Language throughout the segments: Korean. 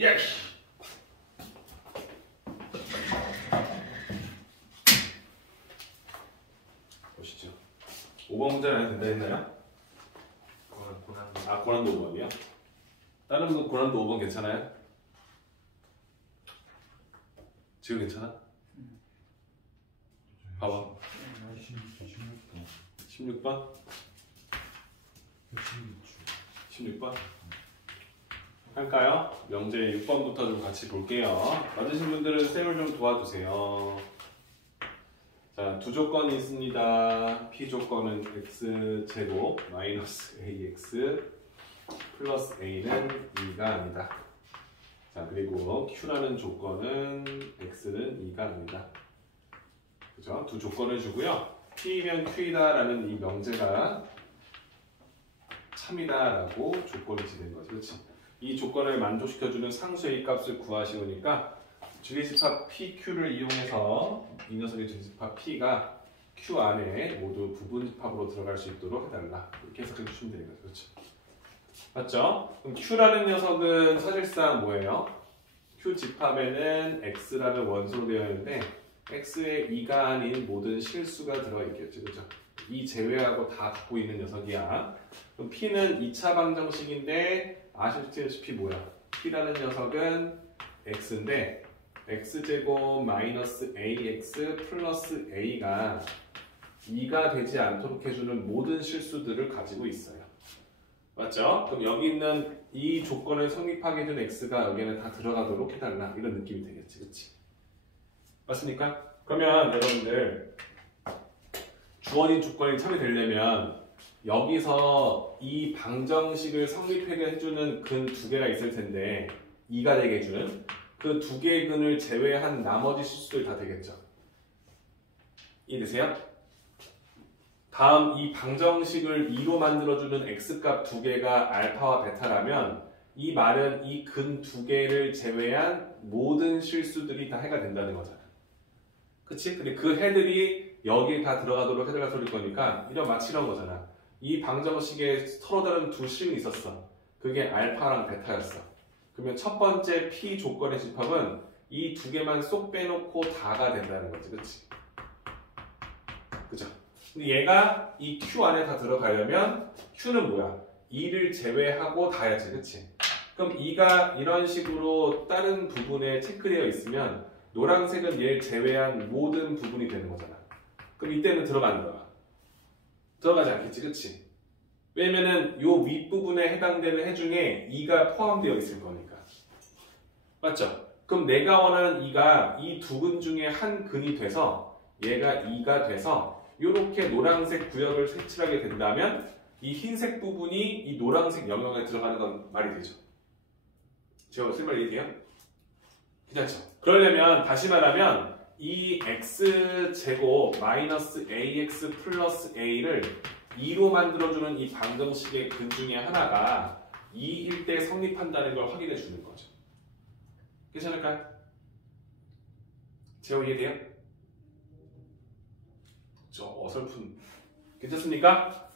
예시! 보시죠. 5번 문제는 안 해도 된다 했나요? 아, 고난도 5번이요? 다른 분 고난도 5번 괜찮아요? 지금 괜찮아? 봐봐. 16번? 16번? 할까요? 명제 6번부터 좀 같이 볼게요. 맞으신 분들은 쌤을 좀 도와주세요. 자, 두 조건이 있습니다. P 조건은 x제곱 마이너스 ax 플러스 a는 2가 아니다. 자, 그리고 Q라는 조건은 x는 2가 아니다. 그죠? 두 조건을 주고요. P면 Q이다 라는 이 명제가 참이다 라고 조건을 지는 거죠. 그렇지? 이 조건을 만족시켜주는 상수의 값을 구하시오니까 주기집합 PQ를 이용해서 이 녀석의 주기집합 P가 Q 안에 모두 부분집합으로 들어갈 수 있도록 해달라. 이렇게 해석해 주시면 되는 거죠. 그렇죠? 맞죠? 그럼 Q라는 녀석은 사실상 뭐예요? Q 집합에는 X라는 원소로 되어 있는데 X의 2가 아닌 모든 실수가 들어있겠죠. 그죠? 이 제외하고 다 갖고 있는 녀석이야. 그럼 P는 2차 방정식인데 아시다시피 뭐야? P라는 녀석은 X인데 X제곱 마이너스 AX 플러스 A가 2가 되지 않도록 해주는 모든 실수들을 가지고 있어요. 맞죠? 그럼 여기 있는 이 조건을 성립하게 된 X가 여기에는 다 들어가도록 해달라. 이런 느낌이 되겠지. 그치? 맞습니까? 그러면 여러분들 주어진 조건이 참이 되려면 여기서 이 방정식을 성립하게 해주는 근 두 개가 있을 텐데 2가 되게 해주는 그 두 개의 근을 제외한 나머지 실수들 다 되겠죠. 이해되세요? 다음 이 방정식을 2로 만들어주는 x값 두 개가 알파와 베타라면 이 말은 이 근 두 개를 제외한 모든 실수들이 다 해가 된다는 거잖아. 그치? 근데 그 해들이 여기에 다 들어가도록 해달라 소릴 거니까 이런 마치는 거잖아. 이 방정식에 서로 다른 두 식이 있었어. 그게 알파랑 베타였어. 그러면 첫 번째 P 조건의 집합은 이 두 개만 쏙 빼놓고 다가 된다는 거지. 그치? 그죠? 근데 얘가 이 Q 안에 다 들어가려면 Q는 뭐야? 2를 제외하고 다야지. 그치? 그럼 2가 이런 식으로 다른 부분에 체크되어 있으면 노란색은 얘를 제외한 모든 부분이 되는 거잖아. 그럼 이때는 들어가는 거야. 들어가지 않겠지, 그치? 왜냐면은 요 윗부분에 해당되는 해 중에 2가 포함되어 있을 거니까. 맞죠? 그럼 내가 원하는 2가 이 두 근 중에 한 근이 돼서 얘가 2가 돼서 요렇게 노란색 구역을 색칠하게 된다면 이 흰색 부분이 이 노란색 영역에 들어가는 건 말이 되죠. 제가 무슨 말이 돼요? 괜찮죠? 그러려면 다시 말하면 이 x제곱 마이너스 ax 플러스 a를 2로 만들어주는 이 방정식의 근 중에 하나가 2일 때 성립한다는 걸 확인해 주는 거죠. 괜찮을까요? 제호 이해돼요? 저 어설픈 괜찮습니까?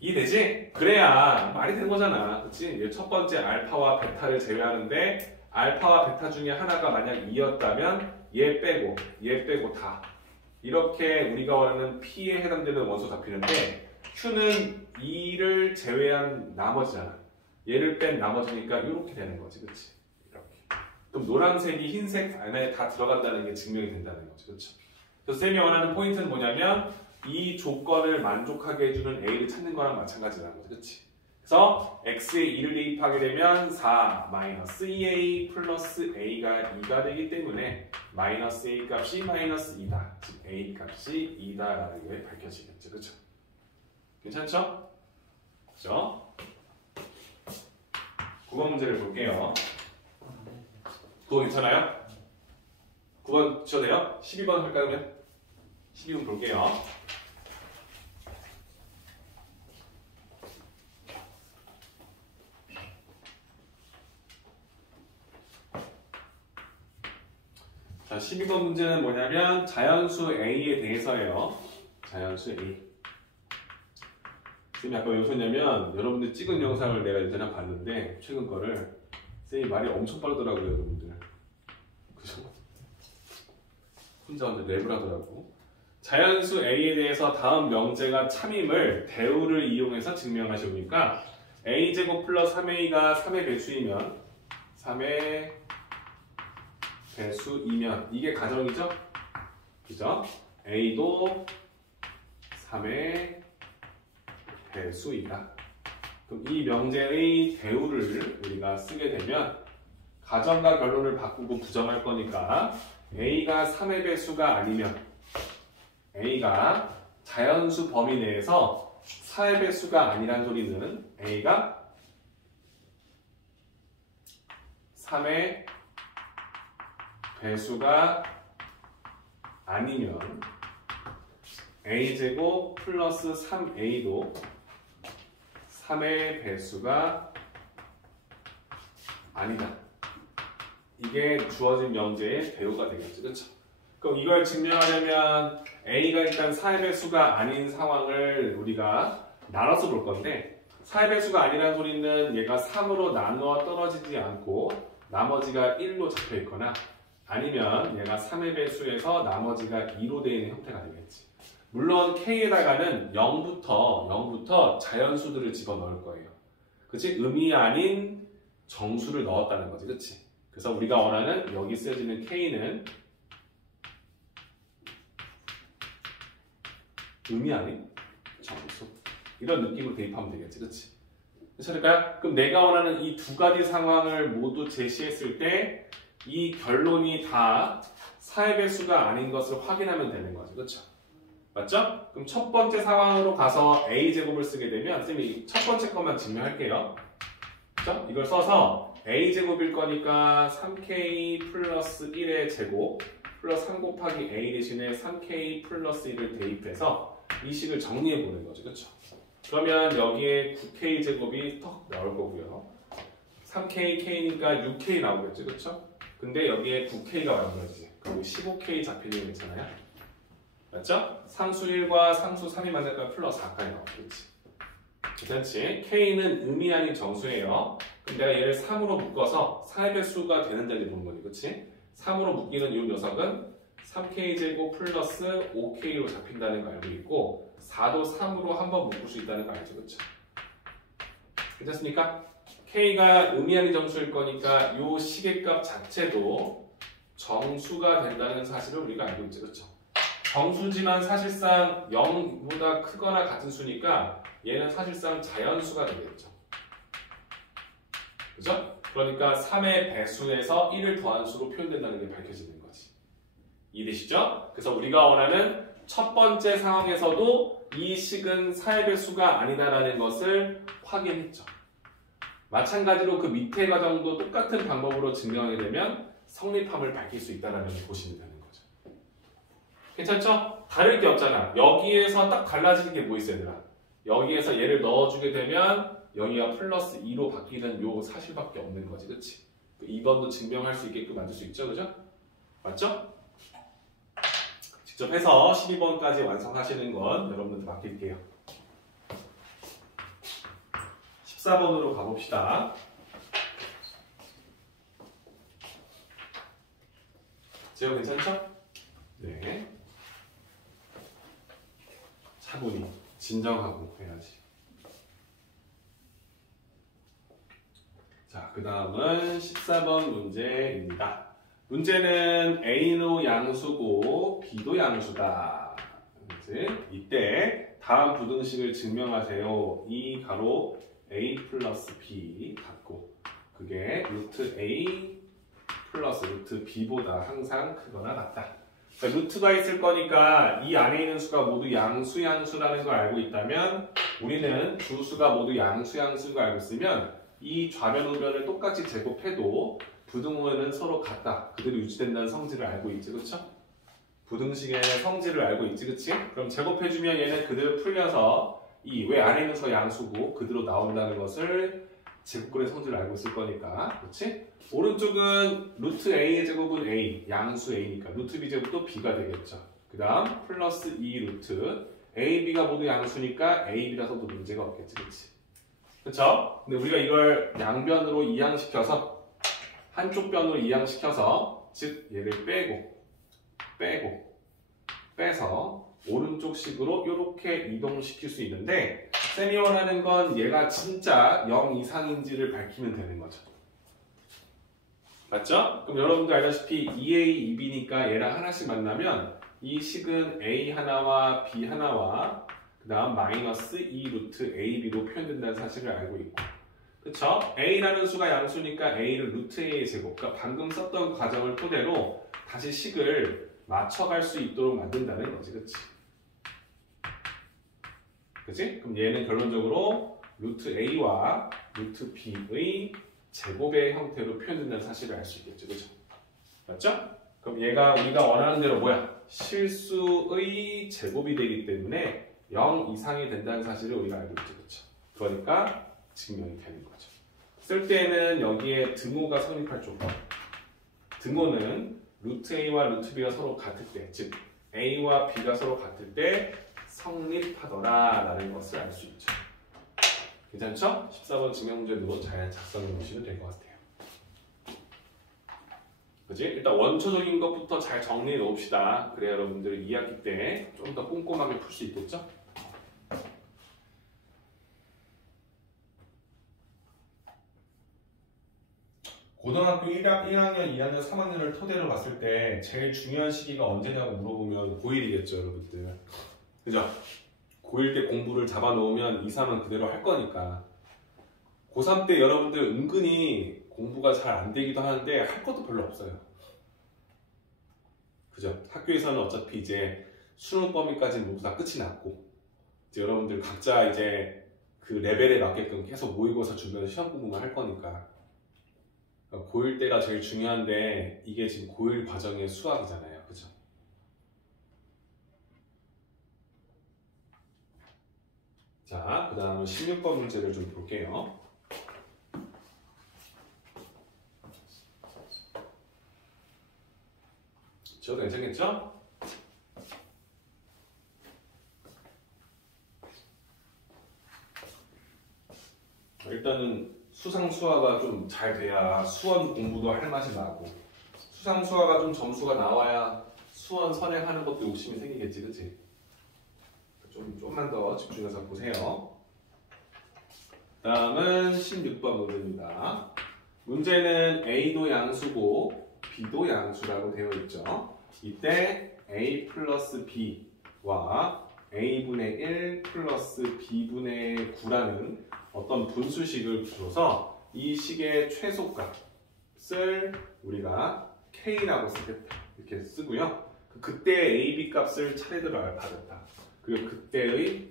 이해되지? 그래야 말이 되는 거잖아. 그치? 첫 번째 알파와 베타를 제외하는데 알파와 베타 중에 하나가 만약 2였다면 얘 빼고 다 이렇게 우리가 원하는 P에 해당되는 원소 다 피는데 Q는 2를 제외한 나머지잖아. 얘를 뺀 나머지니까 이렇게 되는 거지. 그치? 이렇게. 그럼 노란색이 흰색 안에 다 들어간다는 게 증명이 된다는 거지. 그치? 그래서 쌤이 원하는 포인트는 뭐냐면 이 조건을 만족하게 해주는 A를 찾는 거랑 마찬가지라는 거지. 그치? 그래서 x에 2를 대입하게 되면 4 마이너스 2a 플러스 a가 2가 되기 때문에 마이너스 a 값이 마이너스 2다. 즉 a 값이 2다라는 게 밝혀지겠죠. 그렇죠? 괜찮죠? 그죠? 9번 문제를 볼게요. 9번 괜찮아요? 9번 주셔도 돼요? 12번 할까요? 그러면? 12번 볼게요. 자, 12번 문제는 뭐냐면 자연수 A에 대해서예요. 자연수 A. 지금 약간 왜 웃었냐면 여러분들 찍은 영상을 내가 예전에 봤는데 최근 거를 쌤이 말이 엄청 빠르더라고요, 여러분들. 그죠? 혼자 근데 랩을 하더라고. 자연수 A에 대해서 다음 명제가 참임을 대우를 이용해서 증명하시오니까 A제곱 플러스 3A가 3의 배수이면 3의 배수이면 이게 가정이죠? 그죠? A도 3의 배수이다. 그럼 이 명제의 대우를 우리가 쓰게 되면 가정과 결론을 바꾸고 부정할 거니까 A가 3의 배수가 아니면 A가 자연수 범위 내에서 4의 배수가 아니란 소리는 A가 3의 배수가 아니면 A제곱 플러스 3A도 3의 배수가 아니다. 이게 주어진 명제의 대우가 되겠죠. 그렇죠? 그럼 이걸 증명하려면 A가 일단 4의 배수가 아닌 상황을 우리가 나눠서 볼 건데 4의 배수가 아니라는 소리는 얘가 3으로 나누어 떨어지지 않고 나머지가 1로 잡혀 있거나 아니면 얘가 3의 배수에서 나머지가 2로 되어 있는 형태가 되겠지. 물론 K에다가는 0부터 자연수들을 집어넣을 거예요. 그치? 음이 아닌 정수를 넣었다는 거지. 그치? 그래서 우리가 원하는 여기 쓰여지는 K는 음이 아닌 정수. 이런 느낌으로 대입하면 되겠지. 그치? 괜찮을까요? 그럼 내가 원하는 이 두 가지 상황을 모두 제시했을 때 이 결론이 다 4의 배수가 아닌 것을 확인하면 되는 거죠. 그렇죠? 맞죠? 그럼 첫 번째 상황으로 가서 A제곱을 쓰게 되면 쌤이 첫 번째 것만 증명할게요. 그렇죠? 이걸 써서 A제곱일 거니까 3K 플러스 1의 제곱 플러스 3 곱하기 A 대신에 3K 플러스 1을 대입해서 이 식을 정리해 보는 거죠. 그렇죠? 그러면 여기에 9K 제곱이 턱 나올 거고요. 3K, K니까 6K 나오겠죠. 그렇죠? 근데 여기에 9K가 만들어지지. 그리고 15K 잡히는 거 있잖아요. 맞죠? 상수 1과 상수 3이 만들까 플러스 4까지 나오겠지. 괜찮지? K는 음이 아닌 정수예요. 그럼 내가 얘를 3으로 묶어서 4의 배수가 되는 데를 보는 거지. 그치? 3으로 묶이는 이 녀석은 3K제곱 플러스 5K로 잡힌다는 거 알고 있고 4도 3으로 한번 묶을 수 있다는 거 알죠? 그쵸? 괜찮습니까? K가 음이 아닌 정수일 거니까 이 시계값 자체도 정수가 된다는 사실을 우리가 알고 있죠. 그렇죠? 정수지만 사실상 0보다 크거나 같은 수니까 얘는 사실상 자연수가 되겠죠. 그죠? 그러니까 3의 배수에서 1을 더한 수로 표현된다는 게 밝혀지는 거지. 이해되시죠? 그래서 우리가 원하는 첫 번째 상황에서도 이 식은 4의 배수가 아니다라는 것을 확인했죠. 마찬가지로 그 밑에 과정도 똑같은 방법으로 증명하게 되면 성립함을 밝힐 수 있다는 걸 보시면 되는 거죠. 괜찮죠? 다를 게 없잖아. 여기에서 딱 달라지는 게 뭐 있어요, 얘들아? 여기에서 얘를 넣어주게 되면 여기가 플러스 2로 바뀌는 요 사실밖에 없는 거지. 그치? 2번도 증명할 수 있게끔 만들 수 있죠? 그죠? 맞죠? 직접 해서 12번까지 완성하시는 건 여러분들한테 맡길게요. 14번으로 가봅시다. 제가 괜찮죠? 네. 차분히 진정하고 해야지. 자, 그 다음은 14번 문제입니다. 문제는 A도 양수고 B도 양수다. 이때 다음 부등식을 증명하세요. 이 가로 A 플러스 B 같고 그게 루트 A 플러스 루트 B보다 항상 크거나 같다. 그러니까 루트가 있을 거니까 이 안에 있는 수가 모두 양수라는 걸 알고 있다면 우리는 두 수가 모두 양수인 걸 알고 있으면 이 좌변 우변을 똑같이 제곱해도 부등호는 서로 같다. 그대로 유지된다는 성질을 알고 있지. 그렇죠? 부등식의 성질을 알고 있지. 그치? 그럼 제곱해주면 얘는 그대로 풀려서 이 왜 안에 있는 수가 양수고 그대로 나온다는 것을 제곱근의 성질을 알고 있을 거니까. 그렇지? 오른쪽은 루트 A의 제곱은 A, 양수 A니까 루트 B 제곱도 B가 되겠죠. 그 다음 플러스 2 루트 A, B가 모두 양수니까 A, B라서도 문제가 없겠지. 그치? 그쵸? 근데 우리가 이걸 양변으로 이항시켜서 한쪽 변으로 이항시켜서 즉 얘를 빼서 오른쪽 식으로 이렇게 이동시킬 수 있는데 쌤이 원하는 건 얘가 진짜 0 이상인지를 밝히면 되는 거죠. 맞죠? 그럼 여러분들 알다시피 2a, 2b니까 얘랑 하나씩 만나면 이 식은 a 하나와 b 하나와 그 다음 마이너스 2 루트 ab로 표현된다는 사실을 알고 있고 그쵸? a라는 수가 양수니까 a를 루트 a의 제곱 그러니까 방금 썼던 과정을 토대로 다시 식을 맞춰갈 수 있도록 만든다는 거지 그치? 그치? 그럼 얘는 결론적으로 루트 a와 루트 b의 제곱의 형태로 표현된다는 사실을 알 수 있겠죠 그죠? 맞죠? 그럼 얘가 우리가 원하는 대로 뭐야? 실수의 제곱이 되기 때문에 0 이상이 된다는 사실을 우리가 알고 있죠 그쵸? 그러니까 증명이 되는 거죠. 쓸 때는 여기에 등호가 성립할 쪽. 등호는 루트 a와 루트 b가 서로 같을 때, 즉 a와 b가 서로 같을 때 성립하더라라는 것을 알 수 있죠. 괜찮죠? 14번 증명문제도 잘 작성해 보시면 될 것 같아요. 그치? 일단 원초적인 것부터 잘 정리해 놓읍시다. 그래야 여러분들 2학기 때 좀 더 꼼꼼하게 풀 수 있겠죠? 고등학교 1학년, 2학년, 3학년을 토대로 봤을 때 제일 중요한 시기가 언제냐고 물어보면 고1이겠죠, 여러분들. 그죠? 고1 때 공부를 잡아놓으면 2, 3은 그대로 할 거니까. 고3 때 여러분들 은근히 공부가 잘 안 되기도 하는데 할 것도 별로 없어요. 그죠? 학교에서는 어차피 이제 수능 범위까지는 모두 다 끝이 났고 이제 여러분들 각자 이제 그 레벨에 맞게끔 계속 모의고사 준비해서 시험 공부만 할 거니까 고1 때가 제일 중요한데 이게 지금 고1 과정의 수학이잖아요. 그죠? 자, 그 다음 16번 문제를 좀 볼게요. 지워도 괜찮겠죠? 일단은 수상수화가 좀 잘 돼야 수원 공부도 할 맛이 나고 수상수화가 좀 점수가 나와야 수원 선행하는 것도 욕심이 생기겠지, 그치? 좀만 더 집중해서 보세요. 다음은 16번 문제입니다. 문제는 A도 양수고 B도 양수라고 되어 있죠. 이때 A 플러스 B와 A분의 1 플러스 B분의 9라는 어떤 분수식을 줘서 이 식의 최소값을 우리가 K라고 쓰겠다. 이렇게 쓰고요. 그때 A, B 값을 차례대로 알파됐다. 그리고 그때의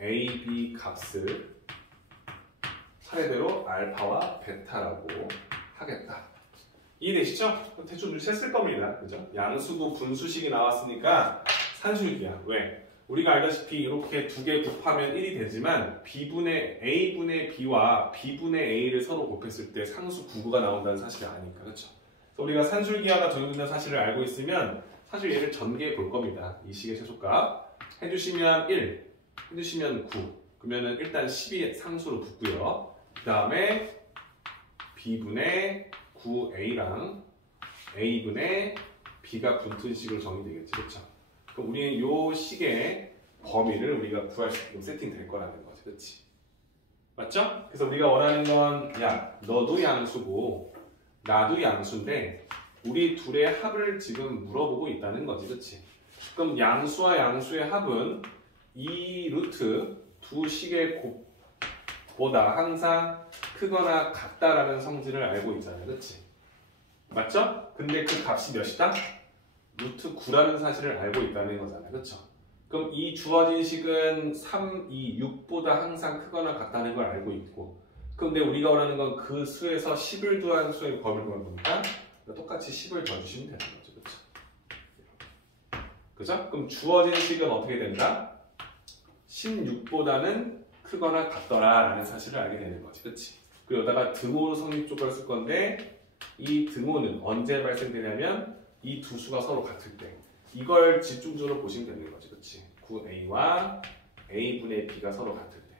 A, B 값을 차례대로 알파와 베타라고 하겠다. 이해되시죠? 대충 눈치챘을 겁니다. 그죠? 양수고 분수식이 나왔으니까 산술기야. 왜? 우리가 알다시피 이렇게 두 개 곱하면 1이 되지만 B분의 A분의 B와 B분의 A를 서로 곱했을 때 상수 9구가 나온다는 사실을 아니까. 그렇죠? 그래서 우리가 산술기하가 적용된다는 사실을 알고 있으면 사실 얘를 전개해 볼 겁니다. 이 식의 최소값 해주시면 1, 해주시면 9 그러면은 일단 10이 상수로 붙고요. 그 다음에 B분의 9A랑 A분의 B가 붙은 식으로 정리되겠지. 그렇죠? 그럼 우리는 요 식의 범위를 우리가 구할 수 있도록 세팅될 거라는 거지. 그렇지? 맞죠? 그래서 우리가 원하는 건 야, 너도 양수고 나도 양수인데 우리 둘의 합을 지금 물어보고 있다는 거지. 그렇지? 그럼 양수와 양수의 합은 이 루트 두 식의 곱보다 항상 크거나 같다라는 성질을 알고 있잖아요. 그렇지? 맞죠? 근데 그 값이 몇이다? 루트 9라는 사실을 알고 있다는 거잖아요. 그렇죠? 그럼 이 주어진 식은 3, 2, 6보다 항상 크거나 같다는 걸 알고 있고 그런데 우리가 원하는 건 그 수에서 10을 더한 수의 범위를 구하는 거니까 똑같이 10을 더 주시면 되는 거죠. 그렇죠? 그죠? 그럼 주어진 식은 어떻게 된다? 16보다는 크거나 같더라라는 사실을 알게 되는 거지. 그렇지? 그리고 여기다가 등호 성립 조건을 쓸 건데 이 등호는 언제 발생되냐면 이 두 수가 서로 같을 때 이걸 집중적으로 보시면 되는 거지. 그렇지? 9A와 A분의 B가 서로 같을 때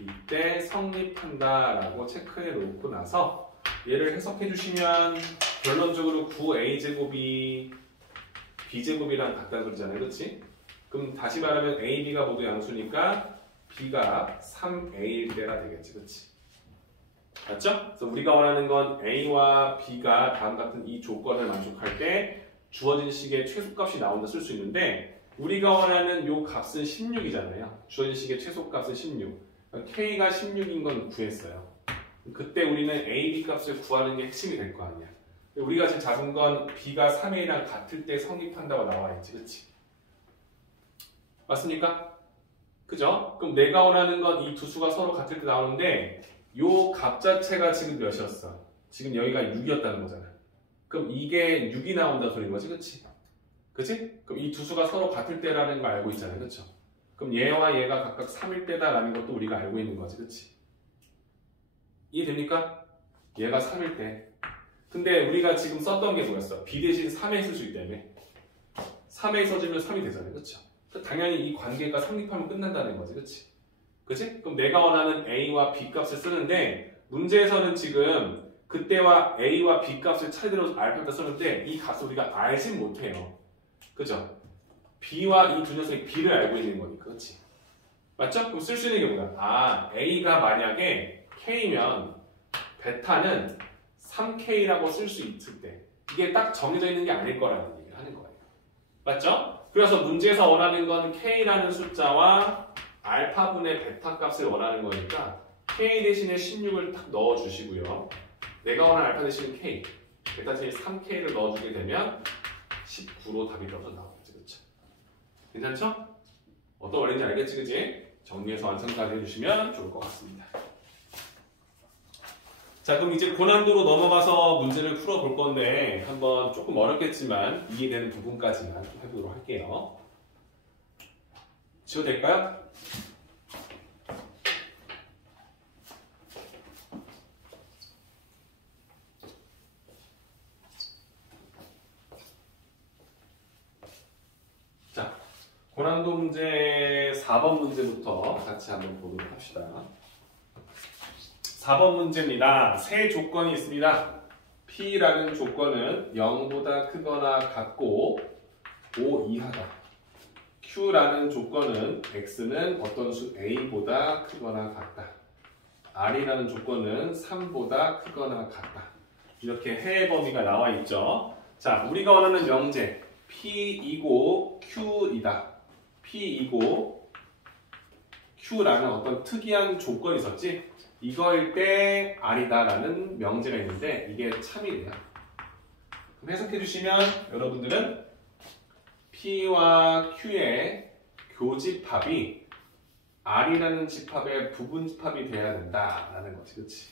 이때 성립한다라고 체크해 놓고 나서 얘를 해석해 주시면 결론적으로 9a제곱이 b제곱이랑 같다는 소리잖아요. 그렇지? 그럼 다시 말하면 a, b가 모두 양수니까 b가 3a일 때가 되겠지. 그렇지? 맞죠? 그래서 우리가 원하는 건 a와 b가 다음 같은 이 조건을 만족할 때 주어진 식의 최소값이 나온다 쓸 수 있는데 우리가 원하는 요 값은 16이잖아요. 주어진 식의 최소값은 16. 그러니까 k가 16인 건 구했어요. 그때 우리는 a, b 값을 구하는 게 핵심이 될 거 아니야. 우리가 지금 잡은 건 b가 3a랑 같을 때 성립한다고 나와 있지. 그치? 맞습니까? 그죠? 그럼 내가 원하는 건 이 두 수가 서로 같을 때 나오는데 요 값 자체가 지금 몇이었어? 지금 여기가 6이었다는 거잖아. 그럼 이게 6이 나온다는 소리인 거지, 그치? 그치? 그럼 이 두 수가 서로 같을 때라는 걸 알고 있잖아요, 그쵸? 그럼 얘와 얘가 각각 3일 때다라는 것도 우리가 알고 있는 거지, 그치? 이해됩니까? 얘가 3일 때. 근데 우리가 지금 썼던 게 뭐였어? b 대신 3에 쓸 수 있다며. 3에 써주면 3이 되잖아요, 그쵸? 당연히 이 관계가 성립하면 끝난다는 거지, 그치? 그치? 그럼 내가 원하는 a와 b 값을 쓰는데 문제에서는 지금 그때와 a와 b 값을 차례대로 알파벳 쓰는데 이 값을 우리가 알진 못해요. 그죠? b와 이 두 녀석이 b를 알고 있는 거니까, 그렇지? 맞죠? 그럼 쓸 수 있는 게 뭐야? 아, a가 만약에 k면 베타는 3k라고 쓸 수 있을 때 이게 딱 정해져 있는 게 아닐 거라는 얘기를 하는 거예요. 맞죠? 그래서 문제에서 원하는 건 k라는 숫자와 알파분의 베타 값을 원하는 거니까 k 대신에 16을 딱 넣어주시고요. 내가 원하는 알파 대신에 k, 베타 대신에 3k를 넣어주게 되면 19로 답이 떨어져 나오겠지. 그렇죠? 괜찮죠? 어떤 원리인지 알겠지? 그치? 정리해서 완성까지 해주시면 좋을 것 같습니다. 자, 그럼 이제 고난도로 넘어가서 문제를 풀어볼 건데 한번 조금 어렵겠지만 이해되는 부분까지만 좀 해보도록 할게요. 지워도 될까요? 자, 고난도 문제 4번 문제부터 같이 한번 보도록 합시다. 4번 문제입니다. 세 조건이 있습니다. P라는 조건은 0보다 크거나 같고 5 이하다. Q라는 조건은 X는 어떤 수 A보다 크거나 같다. R이라는 조건은 3보다 크거나 같다. 이렇게 해외 범위가 나와 있죠. 자, 우리가 원하는 명제 P이고 Q이다. P이고 Q라는 어떤 특이한 조건이 있었지? 이거일 때 R이다라는 명제가 있는데 이게 참이래요. 그럼 해석해 주시면 여러분들은 P와 Q의 교집합이 R이라는 집합의 부분집합이 돼야 된다라는 거지, 그렇지?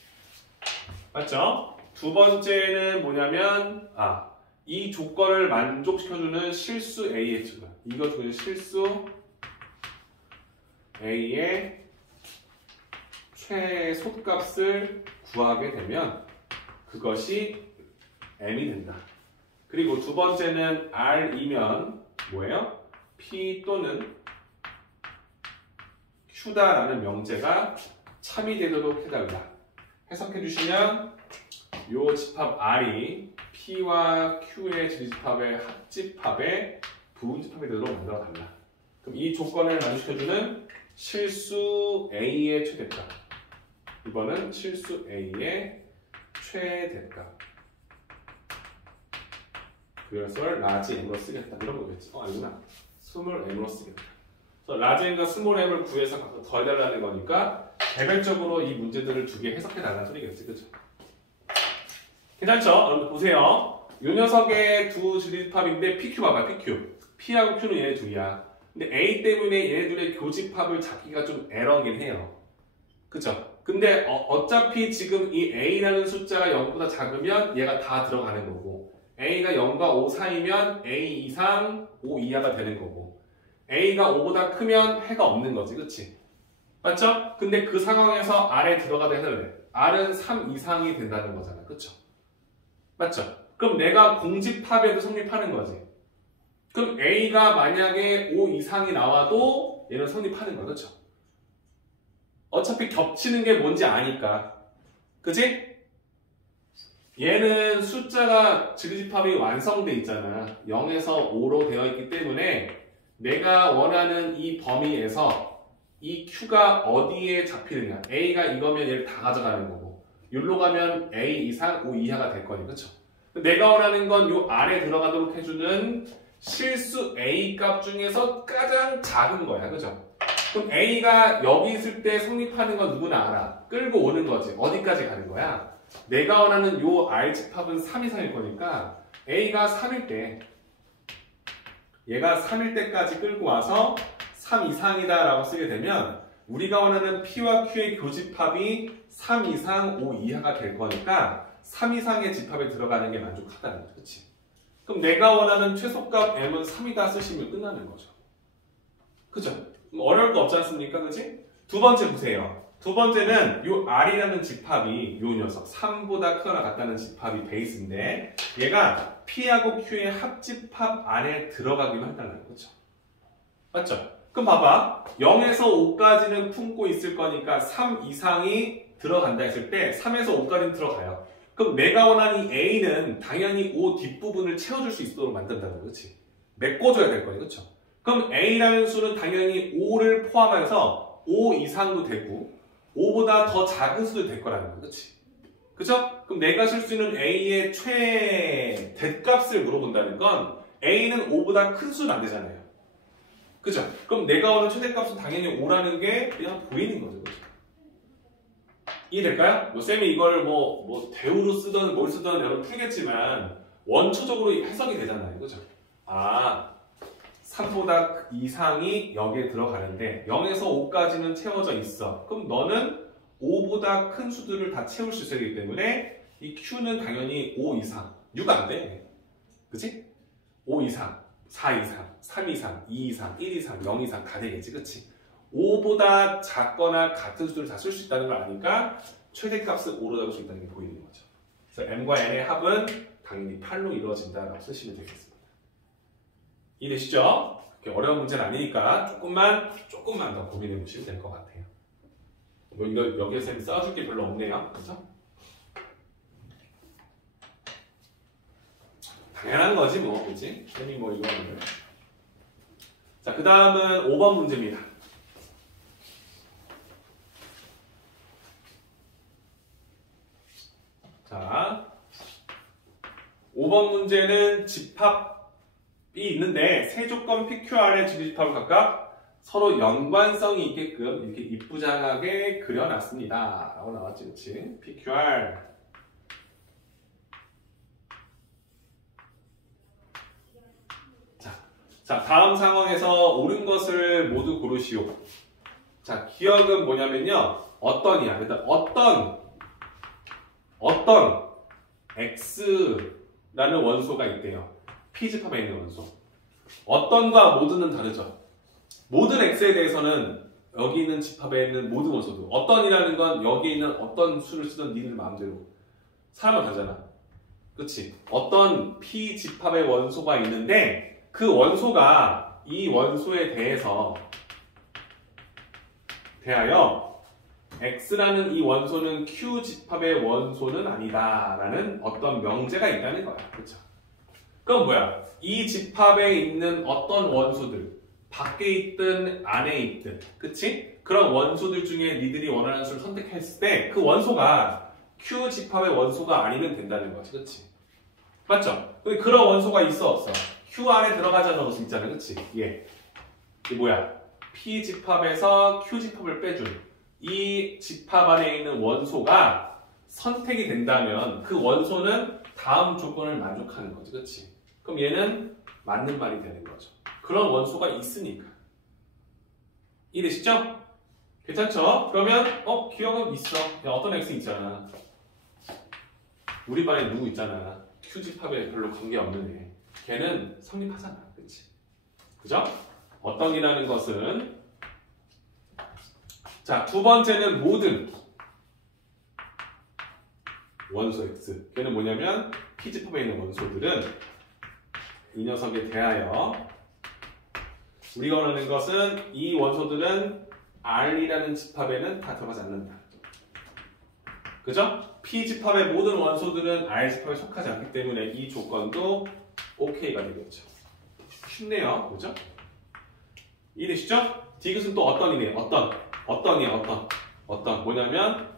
맞죠? 두 번째는 뭐냐면 이 조건을 만족시켜주는 실수 A의 조건. 이거 중에 실수 A의 최소값을 구하게 되면 그것이 M이 된다. 그리고 두 번째는 R이면 뭐예요? P 또는 Q다라는 명제가 참이 되도록 해달라. 해석해 주시면 이 집합 R이 P와 Q의 지집합의 합집합의 부분집합이 되도록 만들어 달라. 그럼 이 조건을 만족시켜주는 실수 A의 최대값. 이번은 실수 A의 최대값. 그래서 라지 M으로 쓰겠다. 이런 거겠지. 아니구나. 스몰 M으로 쓰겠다. 그래서 라지 M과 스몰 M을 구해서 각각 더해달라는 거니까 개별적으로 이 문제들을 두 개 해석해달라는 소리겠지. 그죠? 괜찮죠? 여러분 보세요. 이 녀석의 두 지집합인데 PQ 봐봐. PQ. P하고 Q는 얘네 둘이야. 근데 A 때문에 얘네들의 교집합을 잡기가 좀 에러긴 해요. 그쵸? 근데 어차피 지금 이 A라는 숫자가 0보다 작으면 얘가 다 들어가는 거고 A가 0과 5 사이면 A 이상 5 이하가 되는 거고 A가 5보다 크면 해가 없는 거지. 그치? 맞죠? 근데 그 상황에서 R에 들어가다 해서 그래. R은 3 이상이 된다는 거잖아. 그쵸? 맞죠? 그럼 내가 공집합에도 성립하는 거지. 그럼 A가 만약에 5 이상이 나와도 얘는 성립하는 거야. 그렇죠? 어차피 겹치는 게 뭔지 아니까. 그치? 얘는 숫자가 지그집합이 완성돼 있잖아. 0에서 5로 되어 있기 때문에 내가 원하는 이 범위에서 이 Q가 어디에 잡히느냐. A가 이거면 얘를 다 가져가는 거고, 여기로 가면 A 이상 5 이하가 될 거니, 그쵸? 내가 원하는 건 요 아래 들어가도록 해주는 실수 A 값 중에서 가장 작은 거야, 그죠? 그럼 A가 여기 있을 때 성립하는 건 누구나 알아. 끌고 오는 거지. 어디까지 가는 거야? 내가 원하는 요 R집합은 3 이상일 거니까 A가 3일 때, 얘가 3일 때까지 끌고 와서 3 이상이다 라고 쓰게 되면 우리가 원하는 P와 Q의 교집합이 3 이상 5 이하가 될 거니까 3 이상의 집합에 들어가는 게 만족하다는 거지. 그치? 그럼 내가 원하는 최소값 M은 3이다 쓰시면 끝나는 거죠. 그죠? 어려울 거 없지 않습니까? 그치? 두 번째 보세요. 두 번째는 요 R이라는 집합이 요 녀석 3보다 크거나 같다는 집합이 베이스인데 얘가 P하고 Q의 합집합 안에 들어가기만 한다는 거죠. 맞죠? 그럼 봐봐. 0에서 5까지는 품고 있을 거니까 3 이상이 들어간다 했을 때 3에서 5까지는 들어가요. 그럼 내가 원하는 이 A는 당연히 5 뒷부분을 채워줄 수 있도록 만든다는 거지. 메꿔줘야 될 거니, 그쵸? 그럼 A라는 수는 당연히 5를 포함해서 5 이상도 되고 5보다 더 작은 수도 될 거라는 거, 그치? 그죠? 그럼 내가 쓸 수 있는 A의 대값을 물어본다는 건 A는 5보다 큰 수는 안 되잖아요. 그죠? 그럼 내가 원하는 최대값은 당연히 5라는 게 그냥 보이는 거죠, 그죠? 이해될까요? 쌤이 이걸 대우로 쓰든 뭘 쓰든 여러분 풀겠지만 원초적으로 해석이 되잖아요, 그죠? 3보다 이상이 여기에 들어가는데 0에서 5까지는 채워져 있어. 그럼 너는 5보다 큰 수들을 다 채울 수 있어야 되기 때문에 이 Q는 당연히 5 이상, 6 안 돼. 그치? 5 이상, 4 이상, 3 이상, 2 이상, 1 이상, 0 이상 다 되겠지, 그치? 5보다 작거나 같은 수들을 다 쓸 수 있다는 걸 아니까 최대값을 5로 잡을 수 있다는 게 보이는 거죠. 그래서 M과 N의 합은 당연히 8로 이루어진다라고 쓰시면 되겠습니다. 이해되시죠? 그렇게 어려운 문제는 아니니까 조금만 더 고민해 보시면 될 것 같아요. 이거 여기에 쌤이 써줄 게 별로 없네요. 그렇죠? 당연한 거지 뭐, 그렇지? 쌤이 이거는. 자, 그 다음은 5번 문제입니다. 자, 5번 문제는 집합이 있는데 세 조건 PQR의 지그집합을 각각 서로 연관성이 있게끔 이렇게 이쁘장하게 그려놨습니다. 라고 나왔지, 그치? PQR. 자, 다음 상황에서 옳은 것을 모두 고르시오. 자, 기억은 뭐냐면요. 어떤이야. 일단 어떤 X라는 원소가 있대요. P집합에 있는 원소. 어떤과 모든은 다르죠. 모든 X에 대해서는 여기 있는 집합에 있는 모든 원소들. 어떤이라는 건 여기에 있는 어떤 수를 쓰든 니들 마음대로. 사람은 다르잖아. 그치? 어떤 P집합의 원소가 있는데 그 원소가 이 원소에 대하여 X라는 이 원소는 Q집합의 원소는 아니다 라는 어떤 명제가 있다는 거야. 그쵸? 그럼 뭐야? 이 집합에 있는 어떤 원소들 밖에 있든 안에 있든 그치? 그런 원소들 중에 니들이 원하는 수를 선택했을 때 그 원소가 Q집합의 원소가 아니면 된다는 거지. 그치? 맞죠? 근데 그런 원소가 있어 없어? Q 안에 들어가자는 것이 있잖아. 그치? 이게 뭐야? P집합에서 Q집합을 빼준 이 집합 안에 있는 원소가 선택이 된다면 그 원소는 다음 조건을 만족하는 거지. 그치? 그럼 얘는 맞는 말이 되는 거죠. 그런 원소가 있으니까. 이해되시죠? 괜찮죠? 그러면 기억은 있어. 야, 어떤 X 있잖아. 우리 반에 누구 있잖아. Q집합에 별로 관계없는 애. 걔는 성립하잖아. 그치? 그죠? 어떤이라는 것은 자, 두 번째는 모든 원소 X. 걔는 뭐냐면 P집합에 있는 원소들은 이 녀석에 대하여 우리가 원하는 것은 이 원소들은 R이라는 집합에는 다 들어가지 않는다. 그죠? P 집합의 모든 원소들은 R 집합에 속하지 않기 때문에 이 조건도 OK가 되겠죠. 쉽네요. 그죠? 이해되시죠? 디귿은 또 어떤 이네요. 어떤 뭐냐면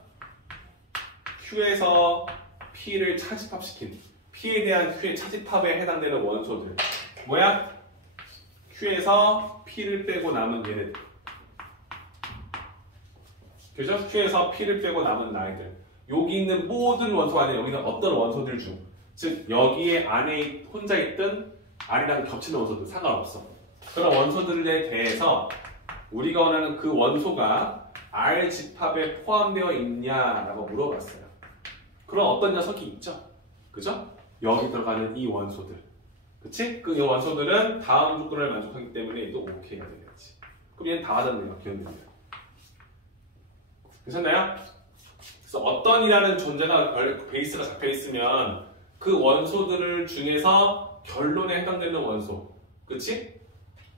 Q에서 P를 차집합시킨 P에 대한 Q의 차집합에 해당되는 원소들 뭐야? Q에서 P를 빼고 남은 얘네들 그죠? Q에서 P를 빼고 남은 아이들 여기 있는 모든 원소 안에 여기는 어떤 원소들 중 즉 여기에 안에 혼자 있든 R이랑 겹치는 원소들 상관없어 그런 원소들에 대해서 우리가 원하는 그 원소가 R 집합에 포함되어 있냐라고 물어봤어요. 그럼 어떤 녀석이 있죠? 그죠? 여기 들어가는 이 원소들. 그치? 그 원소들은 다음 조건을 만족하기 때문에 얘도 OK가 되겠지. 그럼 얘는 다 맞았네요. 기억나네요. 괜찮나요? 그래서 어떤이라는 존재가 베이스가 잡혀 있으면 그 원소들을 중에서 결론에 해당되는 원소. 그치?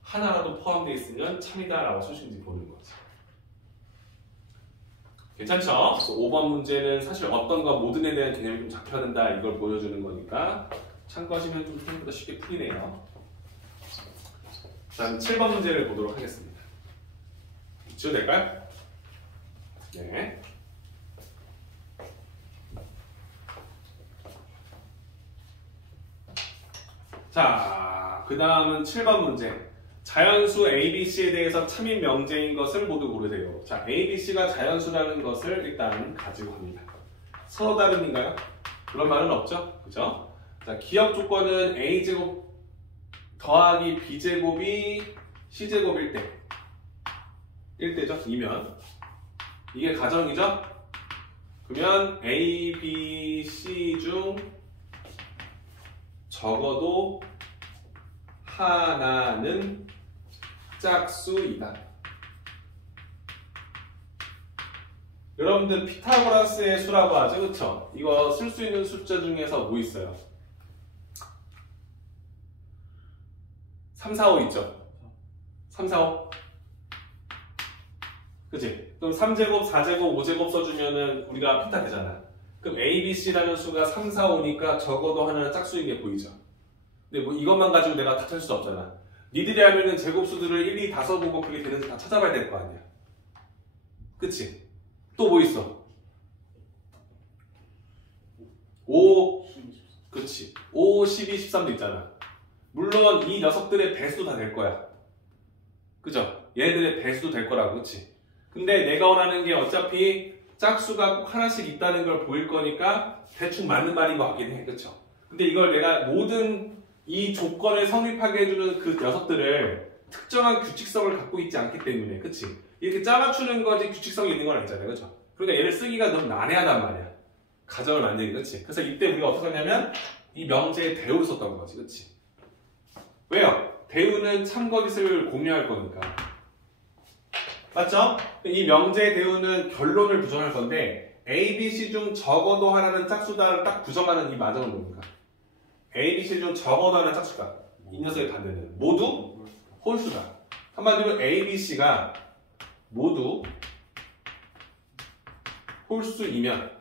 하나라도 포함되어 있으면 참이다라고 수식인지 보는 거지. 괜찮죠? 그래서 5번 문제는 사실 어떤과 모든에 대한 개념이 좀 잡혀야 된다 이걸 보여주는 거니까 참고하시면 좀 생각보다 쉽게 풀리네요. 다음 7번 문제를 보도록 하겠습니다. 지워도 될까요? 네. 자, 그 다음은 7번 문제. 자연수 ABC에 대해서 참인 명제인 것을 모두 고르세요. 자, ABC가 자연수라는 것을 일단 가지고 갑니다. 서로 다름인가요? 그런 말은 없죠? 그죠? 자, 기억 조건은 A제곱 더하기 B제곱이 C제곱일 때 1대죠? 2면 이게 가정이죠? 그러면 A, B, C 중 적어도 하나는 짝수이다. 여러분들 피타고라스의 수라고 하죠, 그쵸? 이거 쓸 수 있는 숫자 중에서 뭐 있어요? 3, 4, 5 있죠? 3, 4, 5 그치? 그럼 3제곱, 4제곱, 5제곱 써주면은 우리가 피타 되잖아. 그럼 A, B, C라는 수가 3, 4, 5니까 적어도 하나는 짝수인 게 보이죠? 근데 뭐 이것만 가지고 내가 다 찾을 수 없잖아. 니들이 하면은 제곱수들을 1, 2 다 써보고 그게 되는지 다 찾아봐야 될 거 아니야. 그치? 또 뭐 있어? 5, 그치. 5, 12, 13도 있잖아. 물론 이 녀석들의 배수도 다 될 거야. 그죠? 얘네들의 배수도 될 거라고, 그치? 근데 내가 원하는 게 어차피 짝수가 꼭 하나씩 있다는 걸 보일 거니까 대충 맞는 말인 것 같긴 해. 그쵸? 근데 이걸 내가 모든 이 조건을 성립하게 해주는 그 녀석들을 특정한 규칙성을 갖고 있지 않기 때문에 그치? 이렇게 짜맞추는 거지 규칙성이 있는 건 아니잖아요. 그쵸? 그러니까 얘를 쓰기가 너무 난해하단 말이야. 가정을 만들기. 그치? 그래서 이때 우리가 어떻게 하냐면 이 명제에 대우를 썼던 거지. 그치? 왜요? 대우는 참거짓을 공유할 거니까. 맞죠? 이 명제의 대우는 결론을 부정할 건데 A, B, C 중 적어도 하나는 짝수다를 딱 부정하는 이 마정은 뭡니까? A, B, C 중 적어도 하나는 짝수다. 이 녀석의 반대는 모두 홀수다. 한마디로 A, B, C가 모두 홀수이면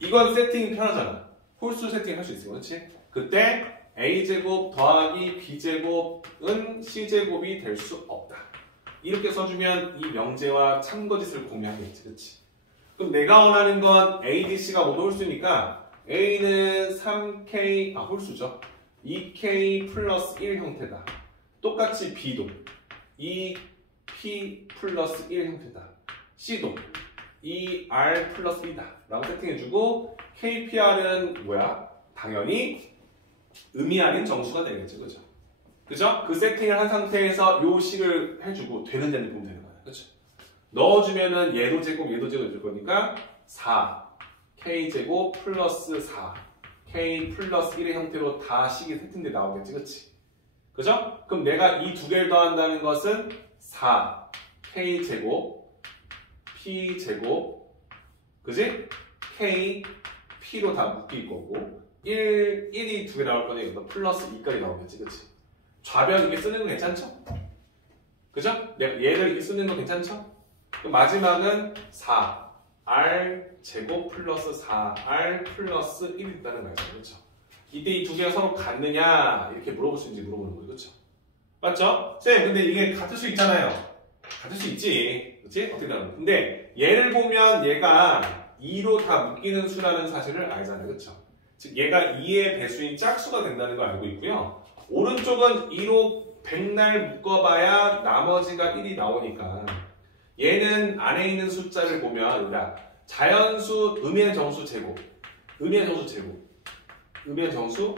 이건 세팅이 편하잖아. 홀수 세팅 할 수 있어. 그렇지? 그때 A제곱 더하기 B제곱은 C제곱이 될 수 없다. 이렇게 써주면 이 명제와 참거짓을 공유하겠지. 그치? 그럼 내가 원하는 건 A, B, C가 모두 홀수니까 A는 3K, 홀수죠. 2K 플러스 1 형태다. 똑같이 B도 2P 플러스 1 형태다. C도 2R 플러스 1이다. 라고 세팅해주고 KPR은 뭐야? 당연히 의미 아닌 정수가 되겠죠. 그죠? 그죠? 그 세팅을 한 상태에서 요 식을 해주고 되는 데는 보면 되는 거야. 그죠? 넣어주면은 얘도 제곱, 얘도 제곱 될 거니까 4 K제곱 플러스 4 K 플러스 1의 형태로 다 식이 세팅돼 나오겠지. 그치? 그죠? 그럼 내가 이 두 개를 더한다는 것은 4 K제곱 P제곱 그지? K, P로 다 묶일 거고 1이 두 개 나올 거네. 이거 플러스 2까지 나오겠지. 그치? 좌변 이렇게 쓰는 거 괜찮죠? 그죠? 얘를 이렇게 쓰는 거 괜찮죠? 그럼 마지막은 4R 제곱 플러스 4R 플러스 1이 있다는 거죠. 그렇죠? 이때 이 두 개가 서로 같느냐 이렇게 물어볼 수 있는지 물어보는 거예요. 그렇죠? 맞죠? 쌤 근데 이게 같을 수 있잖아요. 같을 수 있지. 그렇지? 어떻게 나오는 근데 얘를 보면 얘가 2로 다 묶이는 수라는 사실을 알잖아요. 그렇죠? 즉 얘가 2의 배수인 짝수가 된다는 걸 알고 있고요. 오른쪽은 2로 백날 묶어봐야 나머지가 1이 나오니까 얘는 안에 있는 숫자를 보면 자연수 음의 정수 제곱 음의 정수 제곱 음의 정수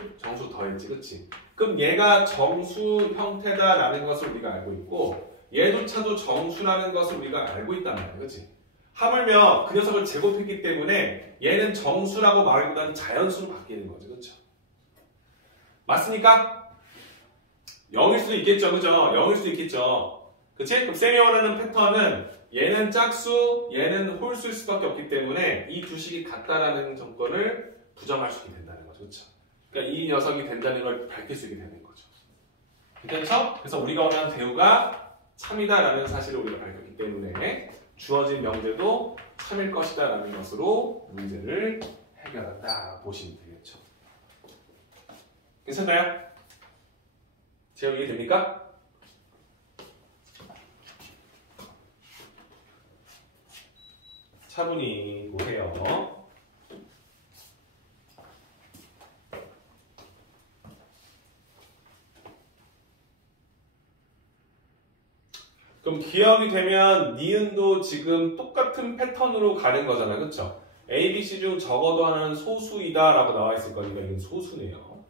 더했지. 그치? 그럼 얘가 정수 형태다라는 것을 우리가 알고 있고 얘조차도 정수라는 것을 우리가 알고 있단 말이야. 그치? 하물며 그 녀석을 제곱했기 때문에 얘는 정수라고 말하기보다는 자연수로 바뀌는 거죠. 그렇죠? 맞습니까? 0일 수도 있겠죠. 그죠? 0일 수도 있겠죠. 그치? 그럼 쌤이 원하는 패턴은 얘는 짝수, 얘는 홀수일 수밖에 없기 때문에 이 두 식이 같다라는 조건을 부정할 수 있게 된다는 거죠. 그렇죠? 그러니까 이 녀석이 된다는 걸 밝힐 수 있게 되는 거죠. 그래서 우리가 원하는 대우가 참이다라는 사실을 우리가 밝혔기 때문에 주어진 명제도 참일 것이다라는 것으로 문제를 해결한다 보시면 되겠죠. 괜찮나요? 제가 이해됩니까? 차분히 보세요. 그럼 기억이 되면 니은도 지금 똑같은 패턴으로 가는 거잖아요. 그렇죠? A, B, C 중 적어도 하나는 소수이다 라고 나와 있을 거니까 이건 소수네요.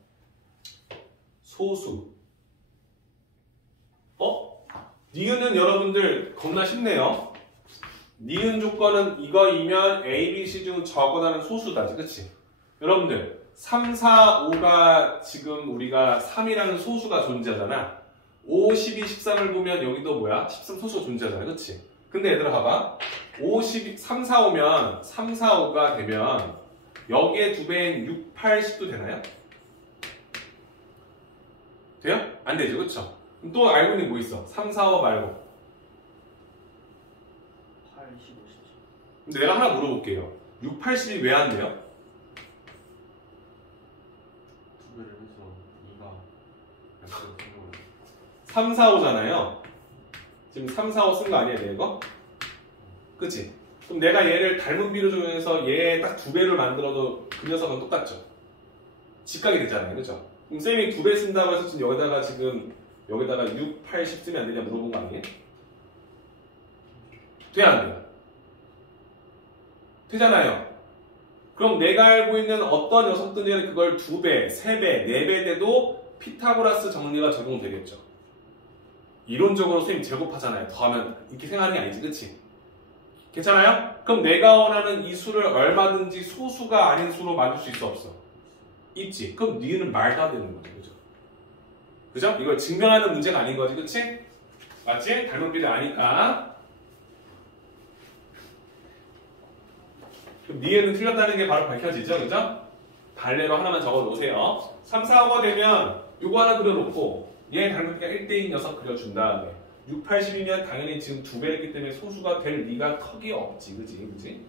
소수. 니은은 여러분들 겁나 쉽네요. 니은 조건은 이거이면 A, B, C 중 적어도 하나는 소수다지. 그치? 여러분들 3, 4, 5가 지금 우리가 3이라는 소수가 존재하잖아. 5, 12, 13을 보면 여기도 뭐야? 13 소수가 존재하잖아. 그치? 근데 얘들아 봐봐. 5, 12, 3, 4, 5면 3, 4, 5가 되면 여기에 두 배인 6, 8, 10도 되나요? 돼요? 안 되죠. 그쵸? 그럼 또 알고 있는 게 뭐 있어? 3, 4, 5 말고 8, 15, 17. 근데 내가 하나 물어볼게요. 6, 8, 10이 왜 안 돼요? 두 배를 해서 2가 3, 4, 5잖아요. 지금 3, 4, 5 쓴 거 아니야, 이거? 그치? 그럼 내가 얘를 닮은 비로 중에서 얘 딱 두 배를 만들어도 그 녀석은 똑같죠? 직각이 되잖아요. 그죠? 그럼 쌤이 두 배 쓴다고 해서 지금 여기다가 6, 8, 10 쓰면 안 되냐 물어본 거 아니에요? 돼, 안 돼요? 되잖아요. 그럼 내가 알고 있는 어떤 녀석들이 그걸 2배, 3배, 4배 돼도 피타고라스 정리가 적용되겠죠. 이론적으로 선생님 제곱하잖아요. 더하면 이렇게 생각하는 게 아니지. 그치? 괜찮아요? 그럼 내가 원하는 이 수를 얼마든지 소수가 아닌 수로 만들 수 있어 없어? 있지. 그럼 니은은 말도 안 되는 거지. 그죠? 그죠? 이걸 증명하는 문제가 아닌 거지. 그치? 맞지? 닮은 비례 아니까. 그럼 니은은 틀렸다는 게 바로 밝혀지죠. 그죠? 발레로 하나만 적어 놓으세요. 3, 4, 5가 되면 요거 하나 그려놓고 얘 닮은 비가 1대1 녀석 그려준 다음에 6, 80이면 당연히 지금 2배 했기 때문에 소수가 될 리가 턱이 없지. 그지?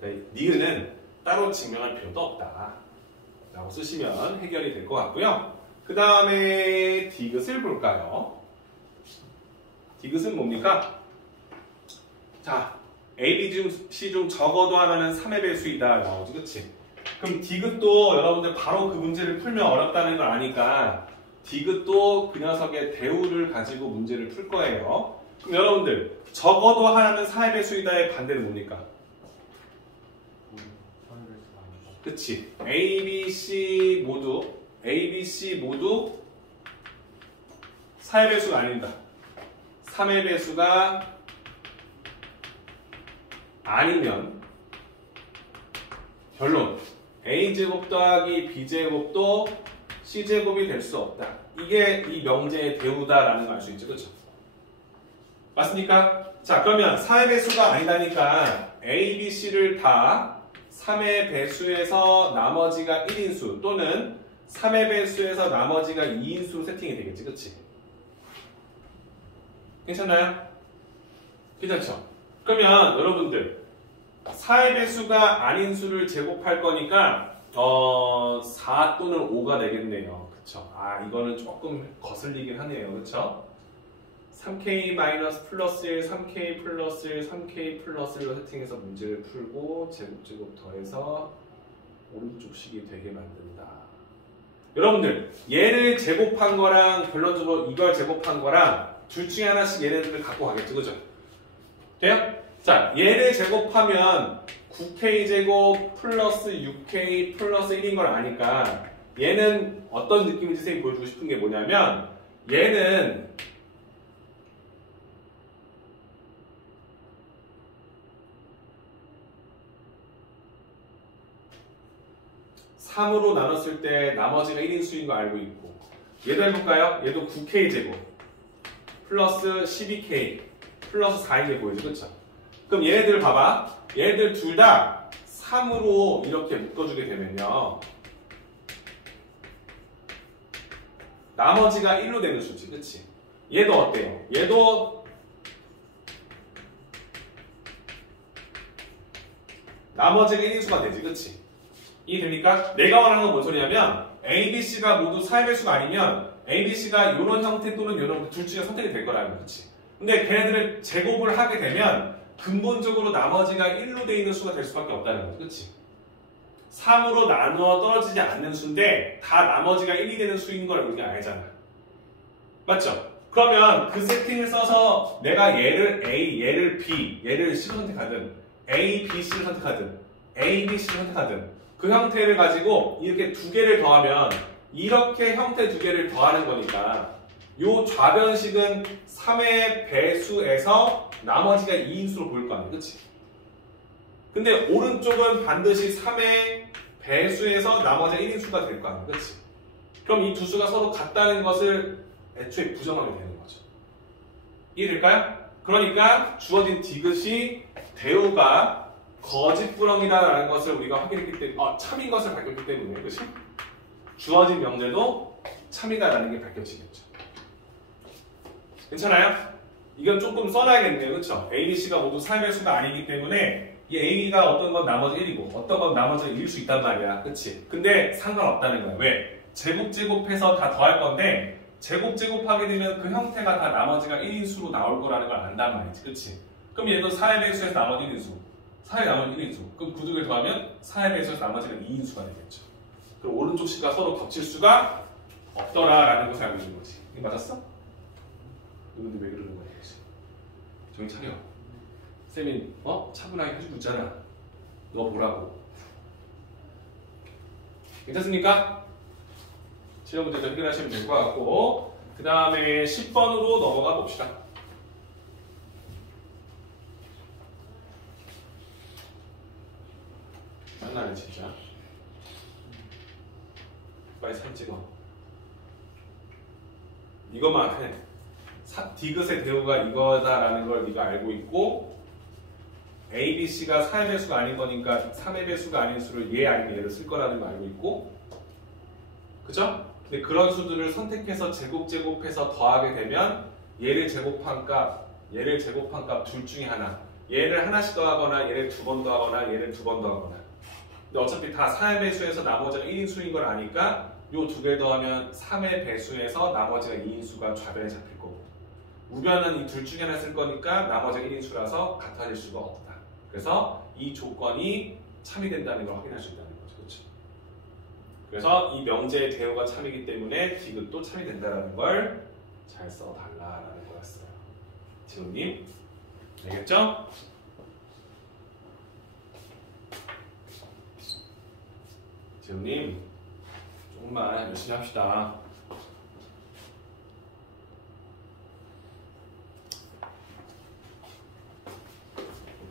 네, 니은은 따로 증명할 필요도 없다 라고 쓰시면 해결이 될 것 같고요. 그 다음에 디귿을 볼까요? 디귿은 뭡니까? 자, A, B 중 C 중 적어도 하나는 3의 배수이다 나오지. 그치? 그럼 디귿도 여러분들 바로 그 문제를 풀면 어렵다는 걸 아니까 디귿도 그 녀석의 대우를 가지고 문제를 풀 거예요. 그럼 여러분들 적어도 하나는 4의 배수이다의 반대는 뭡니까? 그치? A, B, C 모두 4의 배수가 아닙니다. 3의 배수가 아니면 결론 A제곱 더하기 B제곱도 C제곱이 될 수 없다. 이게 이 명제의 대우다라는 걸 알 수 있죠. 그렇죠? 맞습니까? 자, 그러면 4의 배수가 아니다니까 A, B, C를 다 3의 배수에서 나머지가 1인수 또는 3의 배수에서 나머지가 2인수로 세팅이 되겠지. 그치? 괜찮나요? 괜찮죠? 그러면 여러분들 4의 배수가 아닌 수를 제곱할 거니까 4 또는 5가 되겠네요. 그쵸? 아 이거는 조금 거슬리긴 하네요. 그쵸? 3k 마이너스 플러스 1, 3k 플러스 1, 3k 플러스 1로 세팅해서 문제를 풀고 제곱 더해서 오른쪽 식이 되게 만든다. 여러분들 얘를 제곱한 거랑 결론적으로 이걸 제곱한 거랑 둘 중에 하나씩 얘네들을 갖고 가겠죠. 그죠? 돼요? 자 얘를 제곱하면 9k 제곱 플러스 6k 플러스 1인 걸 아니까 얘는 어떤 느낌인지 선생님이 보여주고 싶은 게 뭐냐면 얘는 3으로 나눴을 때 나머지가 1인 수인 거 알고 있고 얘도 해볼까요? 얘도 9k 제곱 플러스 12k 플러스 4인 게 보이죠? 그쵸? 그럼 얘네들 봐봐 얘네들 둘 다 3으로 이렇게 묶어주게 되면요 나머지가 1로 되는 수지 그치? 얘도 어때요? 얘도 나머지가 1인 수가 되지 그치? 이해됩니까? 내가 원하는 건 뭔 소리냐면 A, B, C가 모두 4의 배수가 아니면 A, B, C가 이런 형태 또는 이런 형태 둘 중에 선택이 될 거라는 거지. 근데 걔네들을 제곱을 하게 되면 근본적으로 나머지가 1로 되어 있는 수가 될 수밖에 없다는 거지. 그치? 3으로 나누어 떨어지지 않는 수인데 다 나머지가 1이 되는 수인 걸 우리가 알잖아. 맞죠? 그러면 그 세팅을 써서 내가 얘를 A, 얘를 B, 얘를 C로 선택하든 A, B, C를 선택하든 A, B, C를 선택하든 그 형태를 가지고 이렇게 두 개를 더하면 이렇게 형태 두 개를 더하는 거니까 요 좌변식은 3의 배수에서 나머지가 2인수로 보일 거 아니야. 그치? 근데 오른쪽은 반드시 3의 배수에서 나머지가 1인수가 될 거 아니야. 그치? 그럼 이 두 수가 서로 같다는 것을 애초에 부정하게 되는 거죠. 이해될까요? 그러니까 주어진 디귿이 대우가 거짓부렁이다라는 것을 우리가 확인했기 때문에 참인 것을 밝혔기 때문에 그치? 주어진 명제도 참이다라는 게 밝혀지겠죠. 괜찮아요? 이건 조금 써놔야겠네요. 그쵸? A, B, C가 모두 4의 배수가 아니기 때문에 이 A가 어떤 건 나머지 1이고 어떤 건 나머지 1일 수 있단 말이야. 그치? 근데 상관없다는 거야. 왜? 제곱해서 다 더할 건데 제곱하게 되면 그 형태가 다 나머지가 1인수로 나올 거라는 걸 안단 말이지. 그치? 그럼 얘도 4의 배수에서 나머지 1인수 4의 나머지 1인수. 그럼 그 두 개를 더하면 4의 배수에서 나머지가 2인수가 되겠죠. 그럼 오른쪽 식과 서로 겹칠 수가 없더라라는 것을 알고 있는 거지. 이게 맞았어? 이분들 왜 그러는 거야? 정신 차려. 쌤이 차분하게 해주고 있잖아. 너 보라고. 괜찮습니까? 7번 문제 해결하시면 될 것 같고 그 다음에 10번으로 넘어가 봅시다. 장난해 진짜. 빨리 사진 찍어. 이것만 해. 디귿의 대우가 이거다라는 걸 네가 알고 있고 A, B, C가 4의 배수가 아닌 거니까 3의 배수가 아닌 수를 얘 아니면 얘를 쓸 거라는 걸 알고 있고 그죠? 근데 그런 수들을 선택해서 제곱해서 더하게 되면 얘를 제곱한 값 둘 중에 하나 얘를 하나씩 더하거나 얘를 두 번 더하거나 얘를 두 번 더하거나 근데 어차피 다 4의 배수에서 나머지가 1인수인 걸 아니까 요 두 개 더하면 3의 배수에서 나머지가 2인수가 좌변에 잡힐 거고 우변은 이 둘 중에 하나 쓸 거니까 나머지가 1인수라서 같아질 수가 없다. 그래서 이 조건이 참이 된다는 걸 확인할 수 있다는 거죠. 그렇죠? 그래서 이 명제의 대우가 참이기 때문에 디귿도 참이 된다는 걸 잘 써달라라는 거였어요. 지훈님 알겠죠? 지훈님 조금만 열심히 합시다.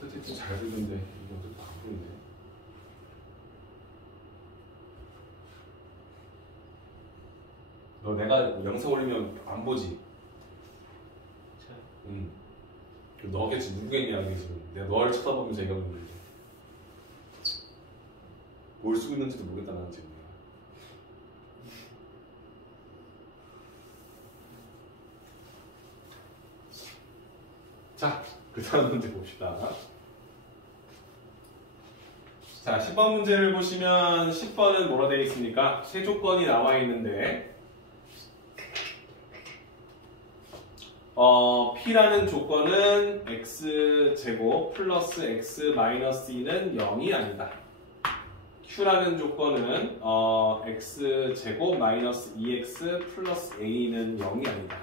어떻게 잘 되는데 이게 어떻게 안 보이네. 너 내가 영상 올리면 안 보지? 응. 너겠지 누구겠냐 이게 지금. 내가 너를 쳐다보면서 얘기하고 있는데 뭘 쓰고 있는지도 모르겠다 나는 지금. 자 그 다음 문제 봅시다. 자, 10번 문제를 보시면 10번은 뭐라 되어 있습니까? 세 조건이 나와 있는데 P라는 조건은 X제곱 플러스 X 마이너스 2는 0이 아니다. Q라는 조건은 X제곱 마이너스 2X 플러스 A는 0이 아니다.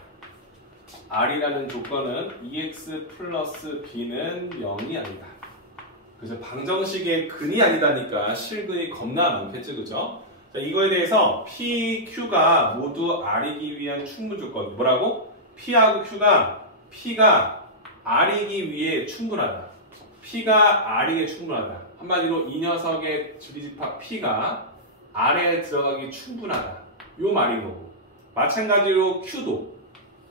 R이라는 조건은 2X 플러스 B는 0이 아니다. 그래서 방정식의 근이 아니다니까 실근이 겁나 많겠죠, 그죠? 자, 이거에 대해서 P, Q가 모두 R이기 위한 충분 조건. 뭐라고? P하고 P가 R이기 위해 충분하다. P가 R이기에 충분하다. 한마디로 이 녀석의 주리집합 P가 R에 들어가기 충분하다. 요 말인 거고. 마찬가지로 Q도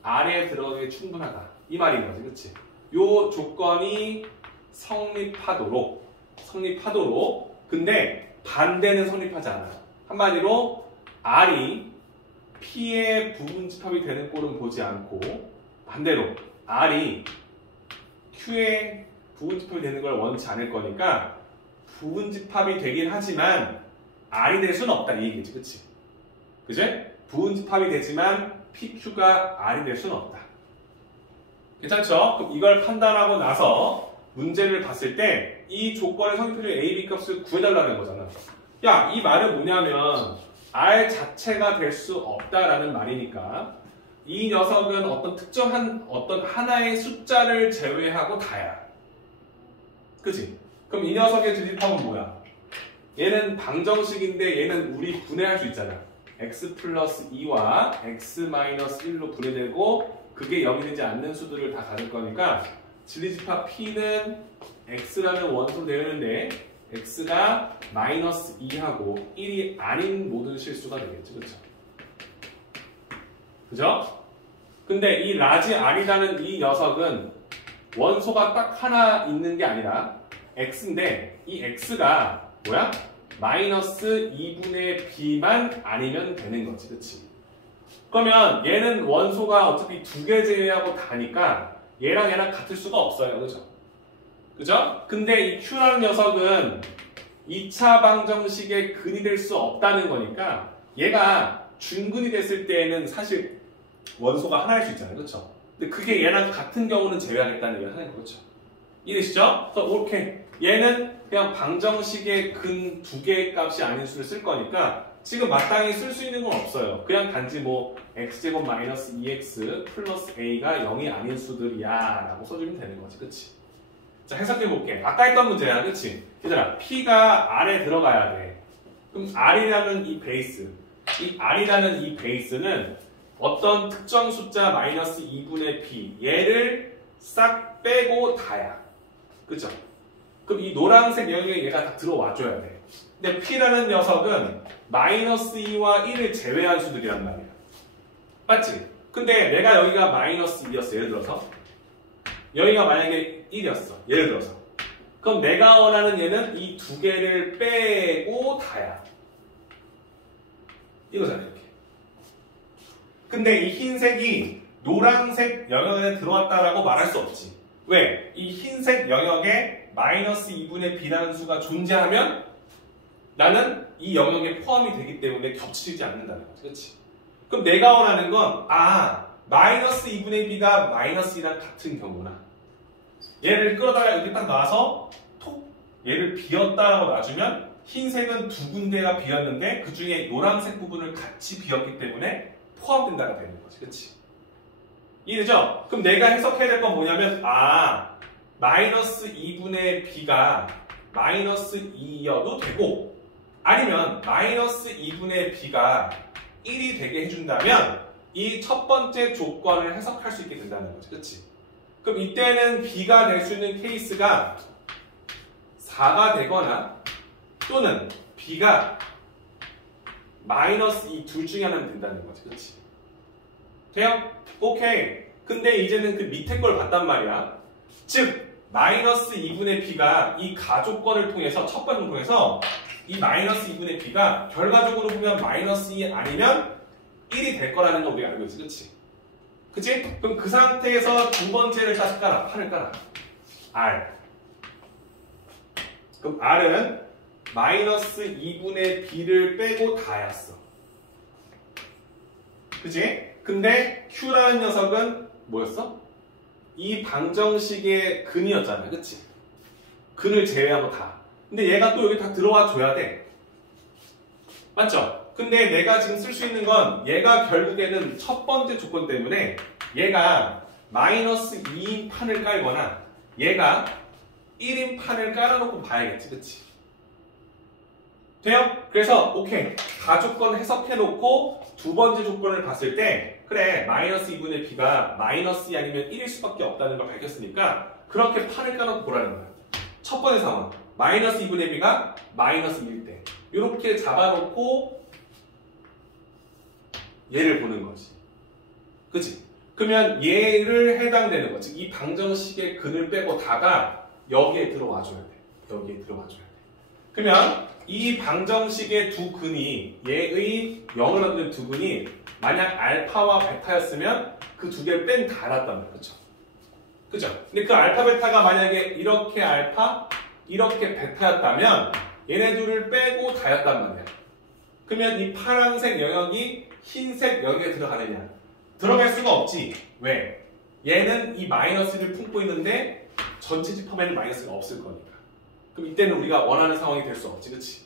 R에 들어가기 충분하다. 이 말인 거지, 그치? 요 조건이 성립하도록. 근데 반대는 성립하지 않아. 한마디로 R이 P의 부분집합이 되는 꼴은 보지 않고 반대로 R이 Q의 부분집합이 되는 걸 원치 않을 거니까 부분집합이 되긴 하지만 R이 될 수는 없다 이 얘기지, 그치? 그치? 부분집합이 되지만 PQ가 R이 될 수는 없다. 괜찮죠? 그럼 이걸 판단하고 나서 문제를 봤을 때 이 조건의 성립해줄 A, B 값을 구해달라는 거잖아. 야, 이 말은 뭐냐면 R 자체가 될 수 없다라는 말이니까 이 녀석은 어떤 특정한 어떤 하나의 숫자를 제외하고 다야. 그치? 그럼 이 녀석의 주집합은 뭐야? 얘는 방정식인데 얘는 우리 분해할 수 있잖아. x 플러스 2와 x 마이너스 1로 분해되고 그게 0이 되지 않는 수들을 다 가질 거니까 진리집합 P는 x라는 원소로 되어 있는데 x가 마이너스 2하고 1이 아닌 모든 실수가 되겠죠. 그렇죠? 그죠? 근데 이 라지 R이라는 이 녀석은 원소가 딱 하나 있는 게 아니라 x인데 이 x가 뭐야? 마이너스 2분의 b만 아니면 되는 거지. 그치? 그러면 얘는 원소가 어차피 두 개 제외하고 다니까 얘랑 같을 수가 없어요. 그죠? 그죠? 근데 이 Q라는 녀석은 2차 방정식의 근이 될 수 없다는 거니까 얘가 준근이 됐을 때에는 사실 원소가 하나일 수 있잖아요. 그렇죠? 근데 그게 얘랑 같은 경우는 제외하겠다는 얘기를 하는 거죠. 이해되시죠? 그래서 이렇게 얘는 그냥 방정식의 근 두 개의 값이 아닌 수를 쓸 거니까 지금 마땅히 쓸 수 있는 건 없어요. 그냥 단지 뭐 x제곱 마이너스 2x 플러스 a가 0이 아닌 수들이야 라고 써주면 되는 거지. 그치? 자, 해석해볼게. 아까 했던 문제야. 그치? 얘들아, P가 R에 들어가야 돼. 그럼 R이라는 이 베이스, 이 R이라는 이 베이스는 어떤 특정 숫자 마이너스 2분의 P 얘를 싹 빼고 다야. 그죠? 그럼 이 노란색 영역에 얘가 다 들어와줘야 돼. 근데 P라는 녀석은 마이너스 2와 1을 제외한 수들이란 말이야. 맞지? 근데 내가 여기가 마이너스 2였어. 예를 들어서. 여기가 만약에 1이었어. 예를 들어서. 그럼 내가 원하는 얘는 이 두 개를 빼고 다야. 이거잖아, 이렇게. 근데 이 흰색이 노란색 영역 안에 들어왔다라고 말할 수 없지. 왜? 이 흰색 영역에 마이너스 2분의 b라는 수가 존재하면 나는 이 영역에 포함이 되기 때문에 겹치지 않는다는 거지. 그렇지? 그럼 내가 원하는 건 마이너스 2분의 b가 마이너스 2랑 같은 경우나 얘를 끌어다가 여기 딱 놔서 톡 얘를 비었다라고 놔주면 흰색은 두 군데가 비었는데 그 중에 노란색 부분을 같이 비었기 때문에 포함된다가 되는 거지. 그치? 이해되죠? 그럼 내가 해석해야 될 건 뭐냐면 마이너스 2분의 b가 마이너스 2여도 되고 아니면 마이너스 2분의 b가 1이 되게 해준다면 이 첫 번째 조건을 해석할 수 있게 된다는 거지. 그치? 그럼 이때는 b가 될 수 있는 케이스가 4가 되거나 또는 b가 마이너스 2 둘 중에 하나면 된다는 거지. 그치? 돼요? 오케이. 근데 이제는 그 밑에 걸 봤단 말이야. 즉 마이너스 2분의 b가 이 가족권을 통해서 첫 번째를 통해서 이 마이너스 2분의 b가 결과적으로 보면 마이너스 2 아니면 1이 될 거라는 거 우리가 알고 있지. 그치? 그치? 그럼 그 상태에서 두 번째를 다시 깔아. 8을 깔아. R. 그럼 R은 마이너스 2분의 B를 빼고 다였어. 그치? 근데 Q라는 녀석은 뭐였어? 이 방정식의 근이었잖아. 그치? 근을 제외하고 다. 근데 얘가 또 여기 다 들어와 줘야 돼. 맞죠? 근데 내가 지금 쓸 수 있는 건 얘가 결국에는 첫 번째 조건 때문에 얘가 마이너스 2인 판을 깔거나 얘가 1인 판을 깔아놓고 봐야겠지. 그치? 돼요? 그래서 오케이. 가조건 해석해놓고 두 번째 조건을 봤을 때 그래 마이너스 2분의 b가 마이너스 2 아니면 1일 수밖에 없다는 걸 밝혔으니까 그렇게 판을 깔아놓고 보라는 거야. 첫 번째 상황 마이너스 2분의 b가 마이너스 1일 때 이렇게 잡아놓고 얘를 보는 거지. 그치? 그러면 얘를 해당되는 거지. 이 방정식의 근을 빼고 다가 여기에 들어와 줘야 돼. 여기에 들어와 줘야 돼. 그러면 이 방정식의 두 근이 얘의 0을 얻는 두 근이 만약 알파와 베타였으면 그 두 개를 뺀 다랐단 말이야. 그쵸? 그죠? 근데 그 알파 베타가 만약에 이렇게 알파 이렇게 베타였다면 얘네 둘을 빼고 다였단 말이야. 그러면 이 파란색 영역이 흰색 영역에 들어가느냐? 들어갈 수가 없지. 왜? 얘는 이 마이너스를 품고 있는데 전체 집합에는 마이너스가 없을 거니까. 그럼 이때는 우리가 원하는 상황이 될 수 없지. 그치?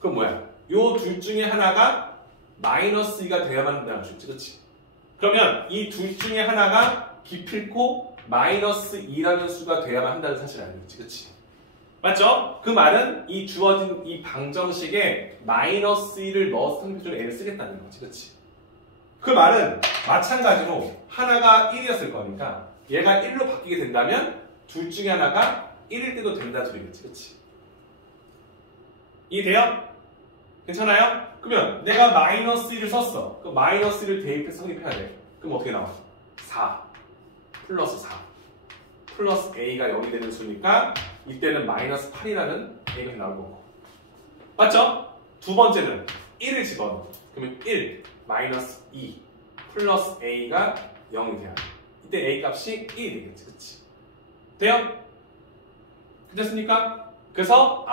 그럼 뭐야? 요 둘 중에 하나가 마이너스 2가 돼야만 한다는 거지. 그치? 그러면 이 둘 중에 하나가 기필코 마이너스 2라는 수가 돼야만 한다는 사실을 알겠지. 그치? 맞죠? 그 말은 이 주어진 이 방정식에 마이너스 2를 넣어서 상대적으로 n을 쓰겠다는 거지. 그치? 그 말은 마찬가지로 하나가 1이었을 거니까 얘가 1로 바뀌게 된다면 둘 중에 하나가 1일 때도 된다는 소리겠지. 그치? 이해돼요? 괜찮아요? 그러면 내가 마이너스 1을 썼어. 그럼 마이너스 1을 대입해서 성립해야 돼. 그럼 어떻게 나와? 4 플러스 4 플러스 a가 0이 되는 수니까 이때는 마이너스 8이라는 a가 나올 거고. 맞죠? 두 번째는 1을 집어넣어. 그러면 1 마이너스 2 플러스 a가 0이 돼야 돼. 이때 a 값이 1이 되겠지. 그치? 돼요? 괜찮습니까? 그래서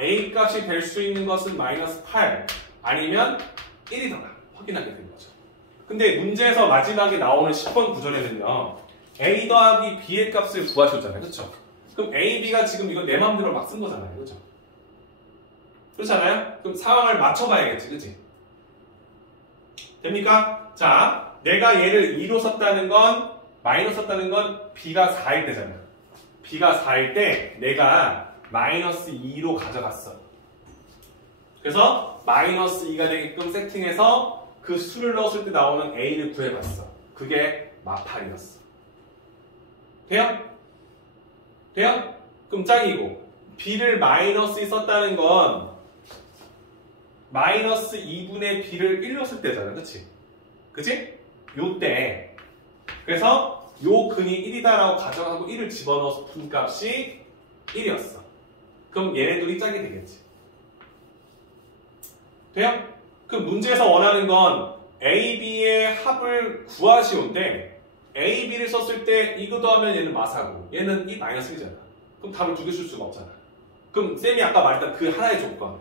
a 값이 될 수 있는 것은 마이너스 8 아니면 1이더라 확인하게 되는 거죠. 근데 문제에서 마지막에 나오는 10번 구절에는요 a 더하기 b의 값을 구하셨잖아요. 그렇죠? 그럼 a, b가 지금 이거 내 마음대로 막 쓴 거잖아요. 그렇죠? 그렇잖아요? 그럼 상황을 맞춰봐야겠지. 그치? 됩니까? 자, 내가 얘를 2로 썼다는 건 마이너스 썼다는 건 b가 4일 때잖아. b가 4일 때 내가 마이너스 2로 가져갔어. 그래서 마이너스 2가 되게끔 세팅해서 그 수를 넣었을 때 나오는 a를 구해봤어. 그게 마팔이었어. 돼요? 돼요? 그럼 짱이고 b를 마이너스 2 썼다는 건 마이너스 2분의 b를 1로 쓸 때잖아. 그치? 그치? 요때 그래서 요 근이 1이다라고 가정하고 1을 집어넣어서 푼 값이 1이었어. 그럼 얘네 둘이 짝이 되겠지. 돼요? 그 문제에서 원하는 건 A, B의 합을 구하시오인데 A, B를 썼을 때 이거 더하면 얘는 마사고 얘는 이 마이너스 1이잖아. 그럼 답을 두 개 쓸 수가 없잖아. 그럼 쌤이 아까 말했던 그 하나의 조건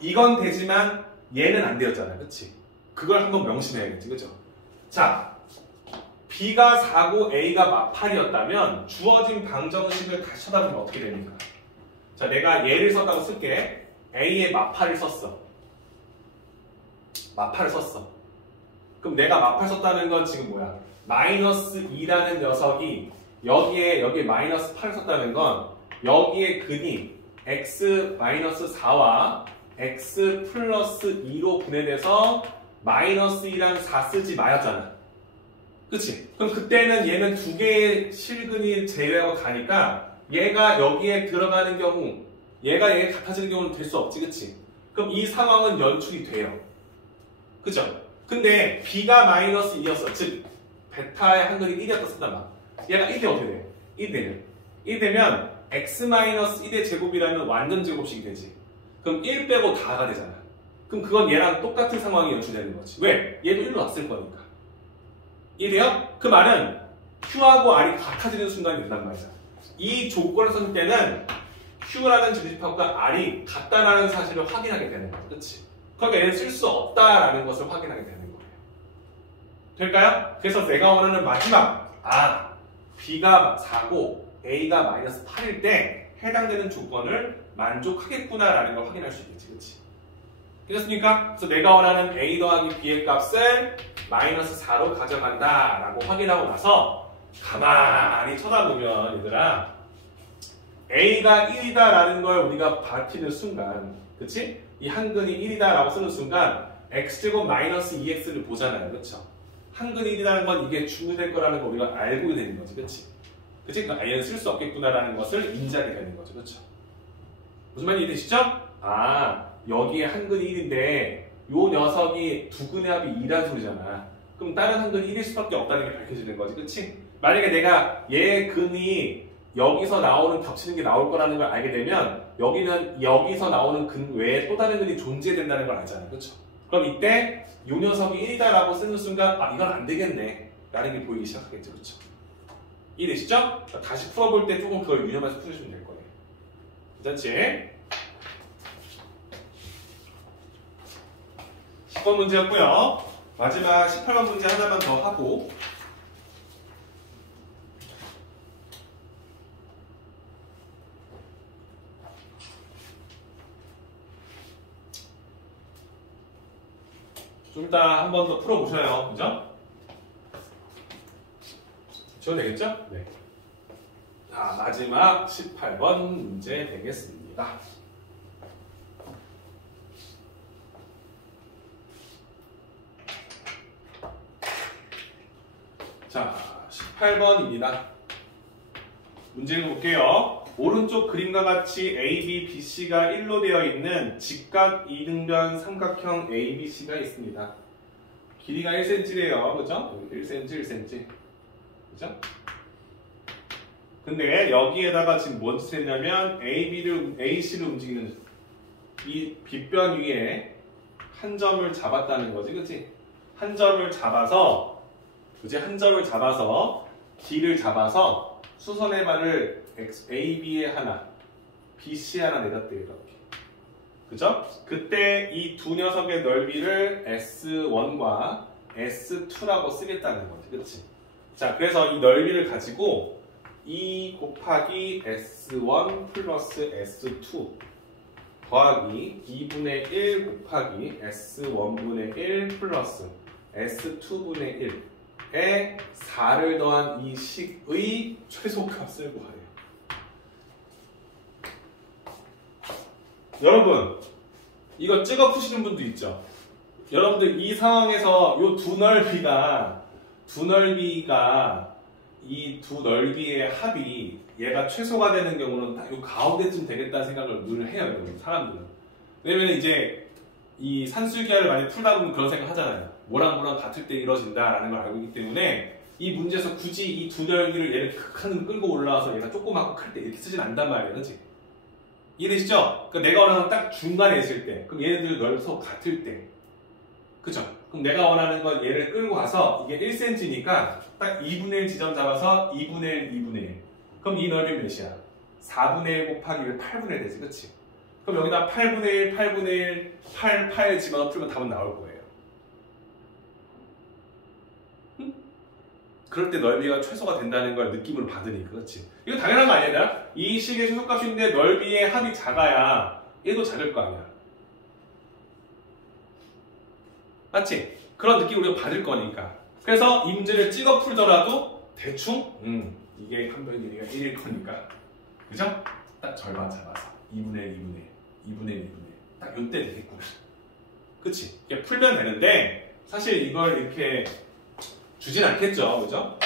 이건 되지만 얘는 안 되었잖아. 그치? 그걸 한번 명심해야겠지. 그죠? 자, B가 4고 A가 마팔이었다면 주어진 방정식을 다시 쳐다보면 어떻게 됩니까? 자, 내가 얘를 썼다고 쓸게. A의 마팔을 썼어. 마팔을 썼어. 그럼 내가 마팔 썼다는 건 지금 뭐야? 마이너스 2라는 녀석이 여기에 마이너스 8을 썼다는 건 여기에 근이 x 마이너스 4와 x 플러스 2로 분해돼서 마이너스 2랑 4 쓰지 마였잖아. 그치? 그럼 그때는 얘는 두 개의 실근이 제외하고 가니까 얘가 여기에 들어가는 경우 얘가 얘 같아지는 경우는 될 수 없지. 그치? 그럼 이 상황은 연출이 돼요. 그죠? 근데 b가 마이너스 2였어. 즉 베타의 한근이 1이었다 쓴단 말이야. 얘가 1이 어떻게 돼? 1 되면 1 되면 x 마이너스 1의 제곱이라는 완전 제곱식이 되지. 그럼 1 빼고 다가 되잖아. 그럼 그건 얘랑 똑같은 상황이 연출되는 거지. 왜? 얘도 1로 왔을 거니까. 이해돼요? 그 말은 Q하고 R이 같아지는 순간이 된단 말이야. 이 조건을 썼을 때는 Q라는 중심값과 R이 같다라는 사실을 확인하게 되는 거죠. 그렇지? 그러니까 얘는 쓸 수 없다라는 것을 확인하게 되는 거예요. 될까요? 그래서 내가 원하는 마지막 B가 4고 A가 마이너스 8일 때 해당되는 조건을 만족하겠구나라는 걸 확인할 수 있겠지. 그렇지? 그렇습니까? 그래서 내가 원하는 A 더하기 B의 값을 마이너스 4로 가져간다 라고 확인하고 나서 가만히 쳐다보면 얘들아 A가 1이다 라는 걸 우리가 밝히는 순간 그치? 이 한근이 1이다 라고 쓰는 순간 x제곱 마이너스 2x를 보잖아요. 그쵸? 한근이 1이라는 건 이게 중요될 거라는 걸 우리가 알고 되는 거지. 그치? 그치? 그러니까 얘는 쓸 수 없겠구나라는 것을 인지하게 되는 거죠. 그쵸? 무슨 말인지 이해되시죠? 여기에 한근이 1인데 요 녀석이 두 근의 합이 2란 소리잖아. 그럼 다른 한근이 1일 수밖에 없다는 게 밝혀지는 거지. 그치? 만약에 내가 얘 근이 여기서 나오는 겹치는 게 나올 거라는 걸 알게 되면 여기는 여기서 나오는 근 외에 또 다른 근이 존재된다는 걸 알잖아. 그쵸? 그럼 이때 요 녀석이 1이다 라고 쓰는 순간 이건 안 되겠네 라는 게 보이기 시작하겠죠. 그쵸? 이해되시죠? 다시 풀어볼 때 조금 그걸 유념해서 풀으시면 될 거예요. 괜찮지? 10번 문제였고요. 마지막 18번 문제 하나만 더 하고 좀 이따 한 번 더 풀어보셔요. 그죠? 지원 되겠죠? 네. 자, 마지막 18번 문제 되겠습니다. 자, 18번입니다. 문제 읽어볼게요. 오른쪽 그림과 같이 AB, BC가 1로 되어 있는 직각 이등변 삼각형 ABC가 있습니다. 길이가 1cm래요. 그죠? 1cm, 1cm. 그죠? 근데 여기에다가 지금 뭔 짓을 했냐면 AC를 움직이는 이 빗변 위에 한 점을 잡았다는 거지. 그치? 한 점을 잡아서 그치? 한 점을 잡아서 D를 잡아서 수선의 발을 AB에 하나, BC에 하나 내렸대요. 이렇게. 그죠? 그때 이 두 녀석의 넓이를 S1과 S2라고 쓰겠다는 거지. 그치? 자, 그래서 이 넓이를 가지고 2 곱하기 S1 플러스 S2 더하기 2분의 1 곱하기 S1분의 1 플러스 S2분의 1에 4를 더한 이 식의 최소값을 구하래요. 여러분, 이거 찍어 푸시는 분도 있죠? 여러분들 이 상황에서 이 두 넓이가 이 두 넓이의 합이 얘가 최소가 되는 경우는 딱 이 가운데쯤 되겠다는 생각을 늘 해요, 여러분, 사람들은. 왜냐면 이제 이 산술기하를 많이 풀다 보면 그런 생각 하잖아요. 뭐랑 뭐랑 같을 때 이루어진다라는 걸 알고 있기 때문에 이 문제에서 굳이 이 두 넓이를 얘를 극한으로 끌고 올라와서 얘가 조그맣고 클 때 이렇게 쓰진 않단 말이에요, 그렇지? 이해되시죠? 그러니까 내가 원하는 딱 중간에 있을 때, 그럼 얘네들 넓이서 같을 때, 그죠? 그럼 내가 원하는 건 얘를 끌고 가서 이게 1cm니까 딱 2분의 1 지점 잡아서 2분의 1, 2분의 1. 그럼 이 넓이 몇이야? 4분의 1 곱하기 8분의 1 되지, 그치? 그럼 여기다 8분의 1, 8분의 1, 8 집어넣어 풀면 답은 나올 거예요. 응? 그럴 때 넓이가 최소가 된다는 걸 느낌으로 받으니까, 그렇지? 이거 당연한 거 아니야? 이 식의 최소값인데 넓이의 합이 작아야 얘도 작을 거 아니야. 맞지? 그런 느낌 우리가 받을 거니까. 그래서 이 문제를 찍어 풀더라도 대충 이게 한 변 길이가 1일 거니까, 그죠? 딱 절반 잡아서 2분의 1, 2분의 1, 2분의 1, 2분의 1 딱 요때 되겠구나. 그치? 이게 풀면 되는데 사실 이걸 이렇게 주진 않겠죠, 그죠?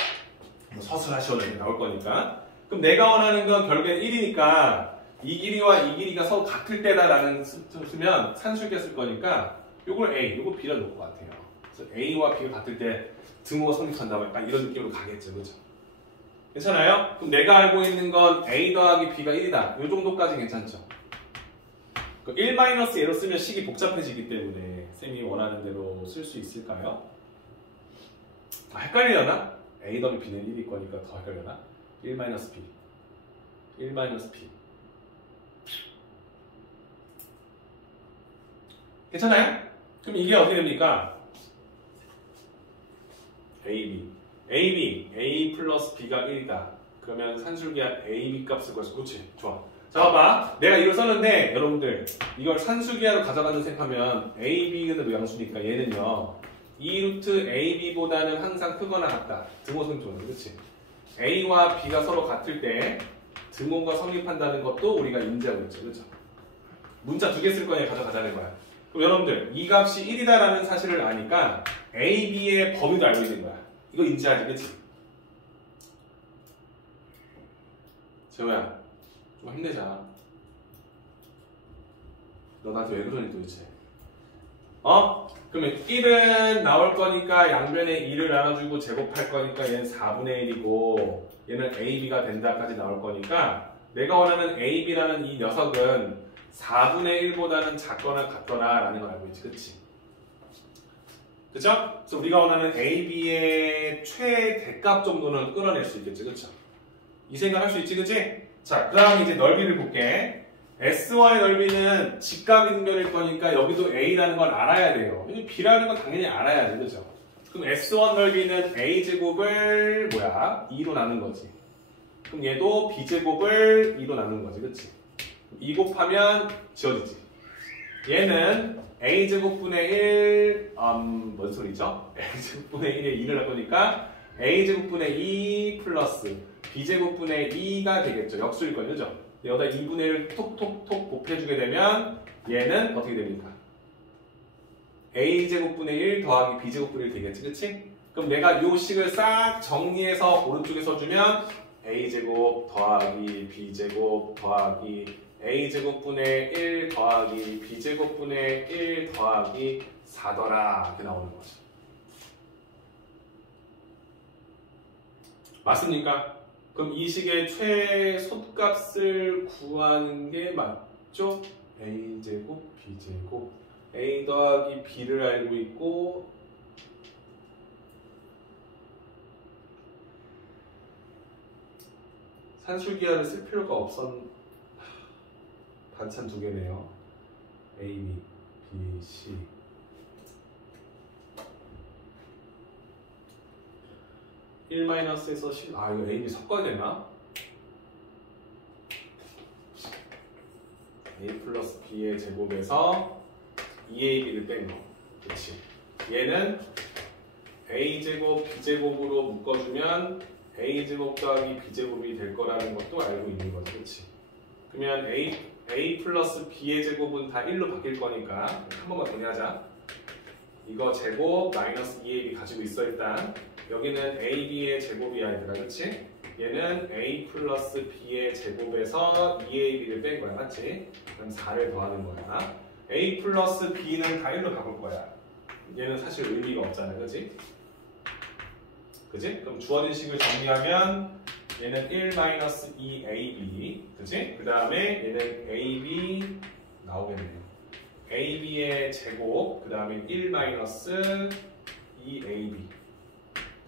뭐 서술하시오 이렇게 나올 거니까. 그럼 내가 원하는 건 결국엔 1이니까 이 길이와 이 길이가 서로 같을 때다라는 쓰면 산술계 쓸 거니까 요걸 A, 요거 B라 놓을 것 같아요. 그래서 A와 B가 같을 때 등호가 성립한다면 약간 이런 느낌으로 가겠죠, 그죠? 괜찮아요? 그럼 내가 알고 있는 건 A 더하기 B가 1이다. 요 정도까지 괜찮죠? 1-A로 쓰면 식이 복잡해지기 때문에 쌤이 원하는 대로 쓸 수 있을까요? 헷갈리려나? A 더하기 B는 1일 거니까 더 헷갈려나? 1-B 1-p. 괜찮아요? 그럼 이게 어떻게 됩니까? A 플러스 B가 1이다. 그러면 산술기한 AB 값을 구해서 그렇지. 좋아. 자, 봐봐. 내가 이걸 썼는데 여러분들 이걸 산술기하로 가져가는 생각하면 AB는 양수니까 얘는요 2루트 AB보다는 항상 크거나 같다. 등호성조는 그렇지. A와 B가 서로 같을 때 등호가 성립한다는 것도 우리가 인지하고 있죠. 그렇죠? 문자 2개 쓸 거냐 가져가자는 거야. 그럼 여러분들 이 값이 1이다라는 사실을 아니까 AB의 범위도 알고 있는 거야. 이거 인지하지, 그치? 재호야, 좀 힘내자. 너 나한테 왜 그러니 도대체? 그러면 1은 나올 거니까 양변에 2를 나눠주고 제곱할 거니까 얘는 4분의 1이고 얘는 AB가 된다까지 나올 거니까 내가 원하는 AB라는 이 녀석은 4분의 1보다는 작거나 같거나 라는 걸 알고 있지, 그치? 그쵸? 그래서 우리가 원하는 AB의 최대값 정도는 끌어낼 수 있겠지, 그쵸? 이 생각 할 수 있지, 그치? 자, 그 다음에 이제 넓이를 볼게. S와의 넓이는 직각인변일 거니까 여기도 A라는 걸 알아야 돼요. B라는 건 당연히 알아야지, 그죠? 그럼 S1 넓이는 A제곱을 2로 나눈 거지. 그럼 얘도 B제곱을 2로 나눈 거지, 그치? 2 곱하면 지워지지. 얘는 A제곱분의 1, 뭔 소리죠? A제곱분의 1에 2를 할 거니까 A제곱분의 2 플러스 B제곱분의 2가 되겠죠. 역수일 거예요, 그죠? 여기다 2분의 1을 톡톡톡 곱해주게 되면 얘는 어떻게 됩니까? A제곱분의 1 더하기 B제곱분의 1 되겠지, 그치? 그럼 내가 요 식을 싹 정리해서 오른쪽에 써주면 A제곱 더하기 B제곱 더하기 A제곱분의 1 더하기 B제곱분의 1 더하기 4더라 이렇게 나오는 거죠. 맞습니까? 그럼 이 식의 최소값을 구하는 게 맞죠? A제곱, B제곱 A 더하기 B를 알고 있고 산술기하를 쓸 필요가 반찬 2개네요. A, B, C. (1-에서 10) 이거 A, B 섞어야 되나? A 플러스 B의 제곱에서 2AB를 뺀 거. 그렇지. 얘는 A제곱, B제곱으로 묶어주면 A제곱 더하기 B제곱이 될 거라는 것도 알고 있는 거지. 그렇지. 그러면 A 플러스 B의 제곱은 다 1로 바뀔 거니까 한 번만 정리하자. 이거 제곱 마이너스 2AB 가지고 있어 일단. 여기는 AB의 제곱이야 얘들아, 그렇지? 얘는 A 플러스 B의 제곱에서 2AB를 뺀 거야, 맞지? 그럼 4를 더하는 거야. A 플러스 B는 다 1로 바꿀 거야. 얘는 사실 의미가 없잖아, 그렇지? 그지? 그럼 주어진 식을 정리하면 얘는 1-2AB, 그치? 그 다음에 얘는 AB 나오겠네요. AB의 제곱, 그 다음에 1-2AB,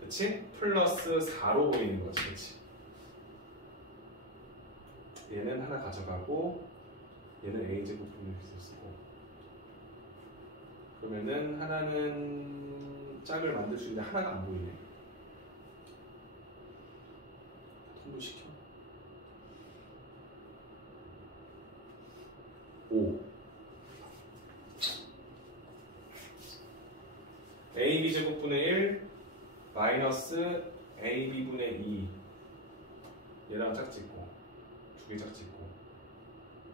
그치? 플러스 4로 보이는 거지, 그치? 얘는 하나 가져가고 얘는 A제곱 분의 B를 쓰고 그러면은 하나는 짝을 만들 수 있는데 하나가 안 보이네. 통보시켜. 5 AB 제곱분의 1 마이너스 AB분의 2 얘랑 짝짓고 2개 짝짓고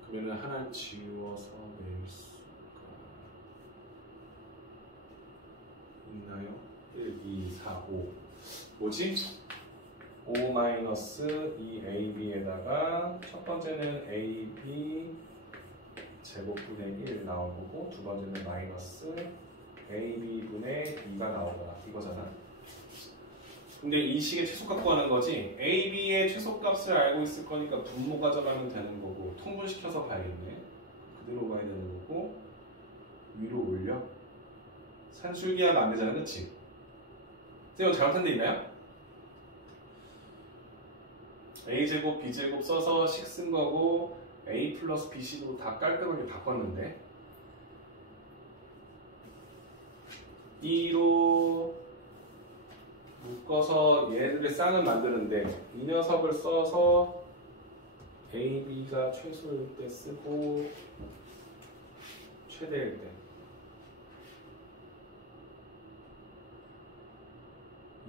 그러면은 하나 지워서 낼 수가 있나요? 1, 2, 4, 5 뭐지? 5 마이너스 2AB에다가 첫 번째는 AB 제곱분의 1 나온 거고 두 번째는 마이너스 AB분의 2가 나오거나 이거잖아. 근데 이 식의 최소값 구하는 거지. AB의 최소값을 알고 있을 거니까 분모 가져가면 되는 거고 통분시켜서 봐야겠네. 그대로 가야 되는 거고 위로 올려. 산술기하면 안 되잖아, 그치? 쌤 잘못한 데 있나요? a제곱 b제곱 써서 식 쓴 거고 a 플러스 b식으로 다 깔끔하게 바꿨는데 2로 묶어서 얘들의 쌍을 만드는데 이 녀석을 써서 a, b가 최소일 때 쓰고 최대일 때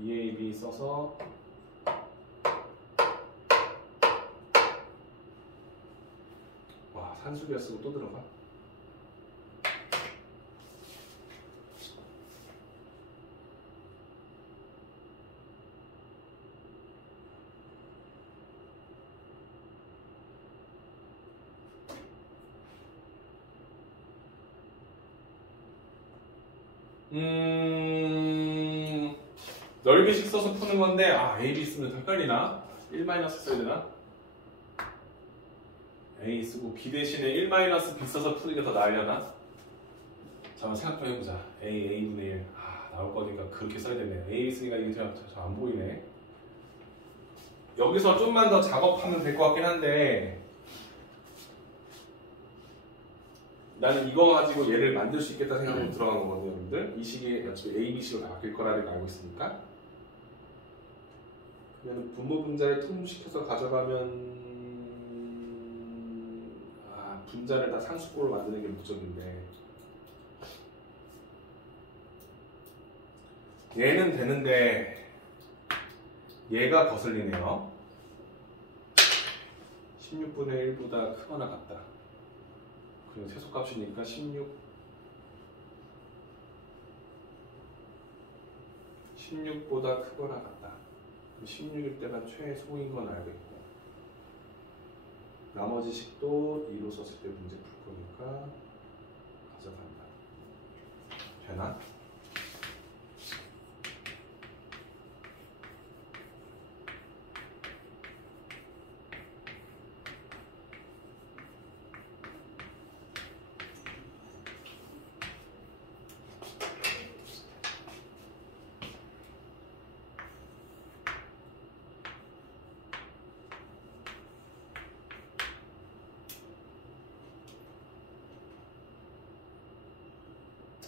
2ab 써서 와 산수비야 쓰고 또 들어가. 넓이식 써서 푸는 건데 AB 쓰면 헷갈리나? 1 써야 되나? A 쓰고 B 대신에 1 B 써서 푸는 게 더 나으려나? 잠깐 생각 좀 해보자. A분의 1 나올 거니까 그렇게 써야 되네. A 쓰니까 이게 잘 안 보이네. 여기서 좀만 더 작업하면 될 것 같긴 한데 나는 이거 가지고 얘를 만들 수 있겠다 생각하고 들어간 거거든요, 여러분들. 이 식이 어차피 A, B식으로 다 바뀔 거라는 걸 알고 있으니까. 그러면 분모 분자를 통분시켜서 가져가면 분자를 다 상수꼴로 만드는 게 목적인데 얘는 되는데 얘가 거슬리네요. 16분의 1보다 크거나 같다. 그리고 최소값이니까 16보다 크거나 같다. 16일 때가 최소인 건 알고 있고 나머지 식도 2로 썼을 때 문제 풀 거니까 가져간다. 되나?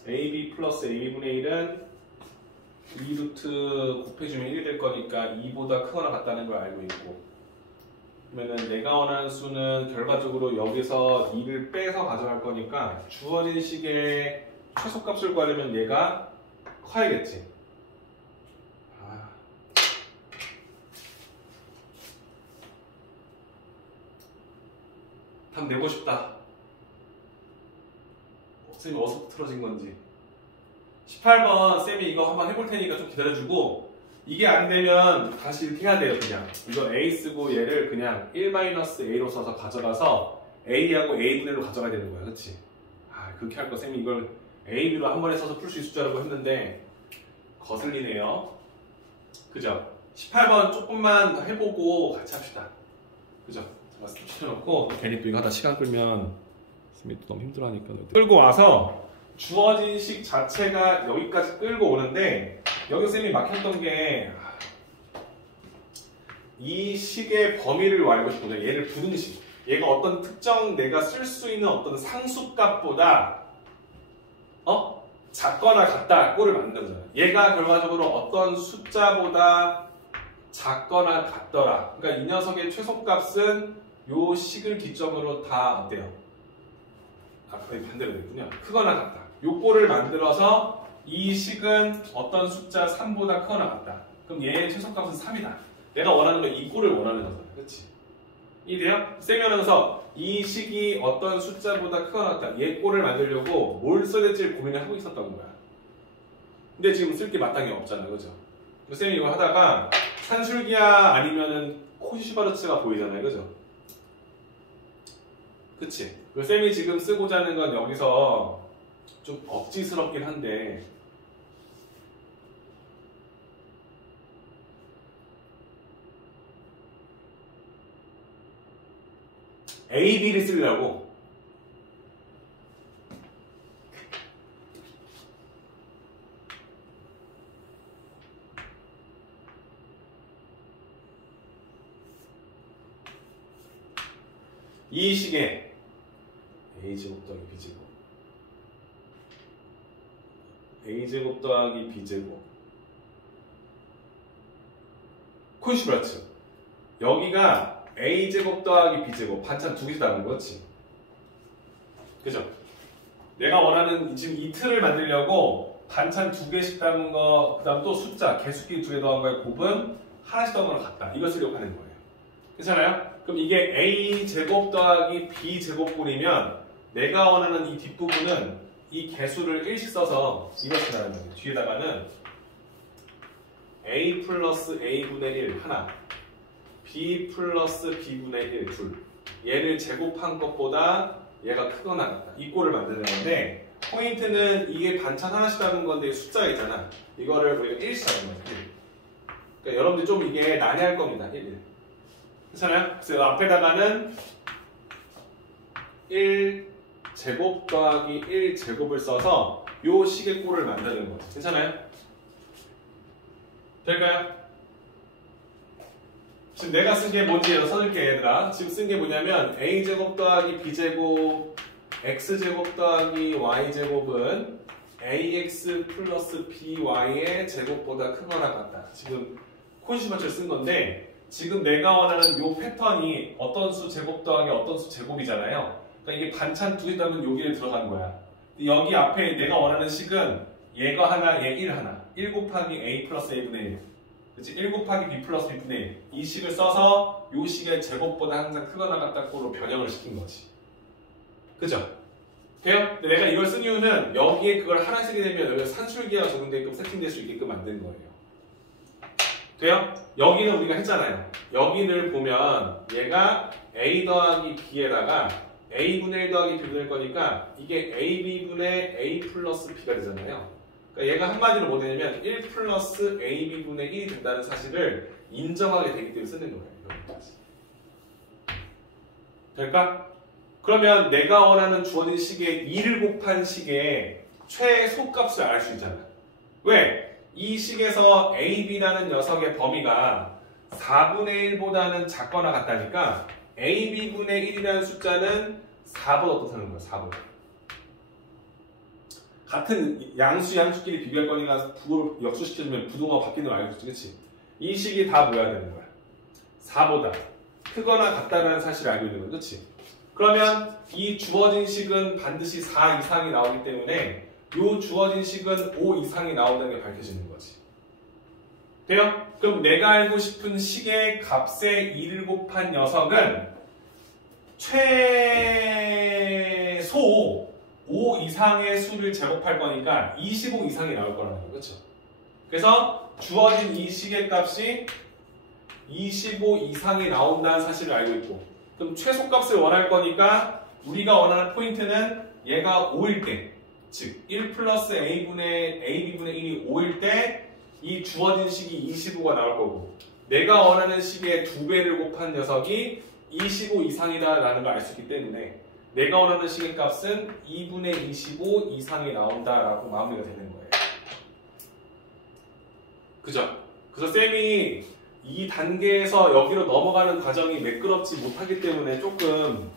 AB 플러스 A분의 1은 2루트 곱해주면 1이 될 거니까 2보다 크거나 같다는 걸 알고 있고 그러면은 내가 원하는 수는 결과적으로 여기서 2를 빼서 가져갈 거니까 주어진 식의 최소값을 구하려면 얘가 커야겠지. 답 내고 싶다. 쌤이 어디서 틀어진 건지. 18번 쌤이 이거 한번 해볼 테니까 좀 기다려주고 이게 안 되면 다시 이렇게 해야 돼요. 그냥 이거 A 쓰고 얘를 그냥 1-A로 써서 가져가서 A하고 A분의 1로 가져가야 되는 거야. 그치? 그렇게 할 거 쌤이 이걸 A, B로 한 번에 써서 풀 수 있을 줄 알고 했는데 거슬리네요. 그죠? 18번 조금만 해보고 같이 합시다. 그죠? 제가 스톱 시켜놓고 괜히 또 이거 하다 시간 끌면 쌤이 또 너무 힘들어하니까 끌고 와서 주어진 식 자체가 여기까지 끌고 오는데 여기 쌤이 막혔던 게 이 식의 범위를 알고 싶거든요. 얘를 부등식. 얘가 어떤 특정 내가 쓸 수 있는 어떤 상수값보다 작거나 같다 꼴을 만드는 거잖아요. 얘가 결과적으로 어떤 숫자보다 작거나 같더라. 그러니까 이 녀석의 최소값은 요 식을 기점으로 다 어때요? 거의 반대로 됐군요. 크거나 같다. 요 꼴을 만들어서 이 식은 어떤 숫자 3보다 크거나 같다. 그럼 얘의 최소값은 3이다. 내가 원하는 건 이 꼴을 원하는 거잖아. 그렇지? 이해돼요? 쌤이 하면서 이 식이 어떤 숫자보다 크거나 같다. 얘 꼴을 만들려고 뭘 써야 될지 고민을 하고 있었던 거야. 근데 지금 쓸 게 마땅히 없잖아. 그죠? 쌤이 이거 하다가 산술기야 아니면은 코시슈바르츠가 보이잖아요. 그죠? 그치? 쌤이 지금 쓰고자 하는 건 여기서 좀 억지스럽긴 한데 A, B를 쓰려고 이 식에 a제곱 더하기 b제곱 a제곱 더하기 b제곱 콘슈브라츠 여기가 a제곱 더하기 b제곱 반찬 두 개씩 나온 거지. 그죠? 내가 원하는 지금 이 틀을 만들려고 반찬 두 개씩 담은 거, 그 다음 또 숫자, 개수끼리 두 개 더한 거에 곱은 하나씩 더한 거랑 같다. 이걸 쓰려고 하는 거예요. 괜찮아요? 그럼 이게 a제곱 더하기 b제곱분이면 내가 원하는 이 뒷부분은 이 개수를 1씩 써서 이렇게 나는 거예요. 뒤에다가는 a 플러스 a분의 1 하나 b 플러스 b분의 1 둘 얘를 제곱한 것보다 얘가 크거나 같다. 이 꼴을 만드는 건데 포인트는 이게 반찬 하나씩 담은 건데 숫자가 있잖아. 이거를 우리가 1씩 잡는 거야. 1. 그러니까 여러분들 좀 이게 난해할 겁니다. 1. 괜찮아요? 그래서 앞에다가는 1제곱 더하기 1제곱을 써서 요 식의 꼴을 만드는 거죠. 괜찮아요? 될까요? 지금 내가 쓴 게 뭔지 써줄게 얘들아. 지금 쓴 게 뭐냐면 a제곱 더하기 b제곱 x제곱 더하기 y제곱은 ax 플러스 by의 제곱보다 크거나 같다. 지금 콘시버처를 쓴 건데 지금 내가 원하는 요 패턴이 어떤 수 제곱 더하기 어떤 수 제곱이잖아요. 그러니까 이게 반찬 두 개 담으면 여기에 들어간 거야. 여기 앞에 내가 원하는 식은 얘가 하나, 얘 1 하나. 1 곱하기 a 플러스 a분의 1. 그치? 1 곱하기 b 플러스 b분의 1. 이 식을 써서 요 식의 제곱보다 항상 크거나 같다고로 변형을 시킨 거지. 그죠? 돼요? 근데 내가 이걸 쓴 이유는 여기에 그걸 하나 쓰게 되면 여기 산술기가 적용되게끔 세팅될 수 있게끔 만든 거예요. 돼요? 여기는 우리가 했잖아요. 여기를 보면 얘가 a 더하기 b에다가 a분의 1 더하기 b분의 1 거니까 이게 ab분의 a 플러스 b가 되잖아요. 그러니까 얘가 한마디로 뭐 되냐면 1 플러스 ab분의 1이 된다는 사실을 인정하게 되기 때문에 쓰는 거예요. 여기까지. 될까? 그러면 내가 원하는 주어진 식의 2를 곱한 식의 최소값을 알 수 있잖아. 왜? 이 식에서 ab라는 녀석의 범위가 4분의 1보다는 작거나 같다니까 ab분의 1이라는 숫자는 4보다 어떻다는 거야. 4보다. 같은 양수끼리 비교할 거니까 부호를 역수시켜주면 부동하고 바뀌는 거 알겠지? 그치? 이 식이 다 뭐야 되는 거야? 4보다 크거나 같다는 사실을 알고 있는 거야. 그치? 그러면 이 주어진 식은 반드시 4 이상이 나오기 때문에 이 주어진 식은 5 이상이 나온다는 게 밝혀지는 거지. 돼요? 그럼 내가 알고 싶은 식의 값에 2를 곱한 녀석은 최소 5 이상의 수를 제곱할 거니까 25 이상이 나올 거라는 거죠. 그렇죠? 그래서 주어진 이 식의 값이 25 이상이 나온다는 사실을 알고 있고 그럼 최소값을 원할 거니까 우리가 원하는 포인트는 얘가 5일 때 즉 1 플러스 ab분의 1이 5일 때 이 주어진 식이 25가 나올 거고 내가 원하는 식의 2배를 곱한 녀석이 25 이상이다라는 걸 알 수 있기 때문에 내가 원하는 식의 값은 2분의 25 이상이 나온다라고 마무리가 되는 거예요. 그죠? 그래서 쌤이 이 단계에서 여기로 넘어가는 과정이 매끄럽지 못하기 때문에 조금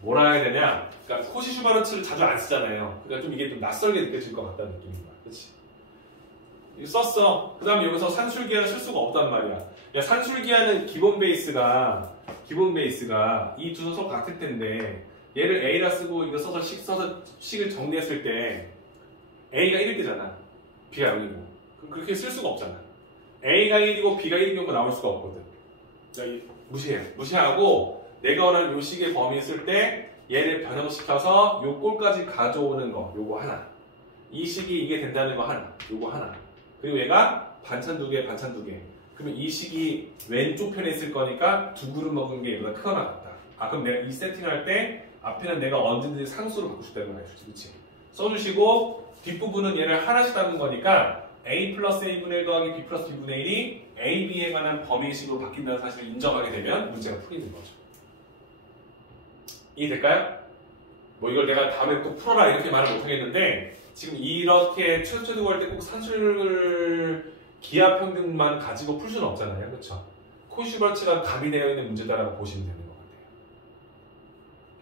뭐라 해야 되냐? 그러니까 코시-슈바르츠를 자주 안 쓰잖아요. 그러니까 좀 이게 좀 낯설게 느껴질 것 같다는 느낌인 거야. 그렇지? 이거 썼어. 그 다음에 여기서 산술기하를 쓸 수가 없단 말이야. 야, 산술기하는 기본 베이스가 이 두 녀석 같을 텐데 얘를 A라 쓰고 이거 써서 식을 정리했을 때 A가 1일 때잖아. B가 0이고. 그럼 그렇게 쓸 수가 없잖아. A가 1이고 B가 1인 경우가 나올 수가 없거든. 무시하고 내가 원하는 요 식의 범위 쓸 때 얘를 변형시켜서 요 꼴까지 가져오는 거 요거 하나. 이 식이 이게 된다는 거 하나. 요거 하나. 그리고 얘가 반찬 두 개. 그러면 이 식이 왼쪽 편에 있을 거니까 두 그릇 먹은 게 얘보다 크거나 같다. 아 그럼 내가 이 세팅할 때 앞에는 내가 언제든지 상수로 바꾸고 싶다는 거 알겠지? 그치? 써주시고 뒷부분은 얘를 하나씩 담은 거니까 a 플러스 a분의 1 더하기 b 플러스 b분의 1이 a, b에 관한 범위식으로 바뀐다는 사실을 인정하게 되면 문제가 풀리는 거죠. 이해될까요? 뭐 이걸 내가 다음에 또 풀어라 이렇게 말을 못하겠는데 지금 이렇게 최소 할 때 꼭 산술 기하평균만 가지고 풀 수는 없잖아요. 그렇죠? 코시-슈바르츠가 가미되어 있는 문제다라고 보시면 되는 것 같아요.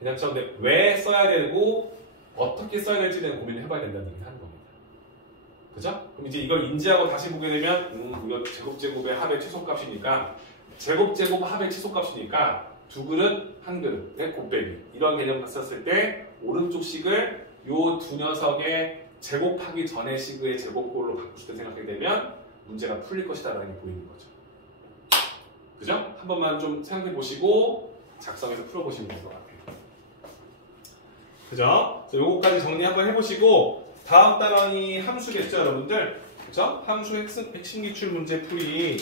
그냥 근데 왜 써야 되고 어떻게 써야 될지에 대한 고민을 해봐야 된다는 얘기를 하는 겁니다. 그죠? 그럼 이제 이걸 인지하고 다시 보게 되면 이거 제곱제곱의 합의 최소값이니까 제곱제곱 합의 최소값이니까 두 그릇 한 그릇의 곱빼기 이런 개념을 썼을 때 오른쪽 식을 요 두 녀석의 제곱하기 전의 식의 제곱꼴로 바꾸실 때 생각하게 되면 문제가 풀릴 것이다라는 게 보이는 거죠. 그죠? 한 번만 좀 생각해 보시고 작성해서 풀어보시면 될 것 같아요. 그죠? 요거까지 정리 한번 해보시고 다음 단원이 함수겠죠, 여러분들? 그죠? 함수 핵심 기출 문제 풀이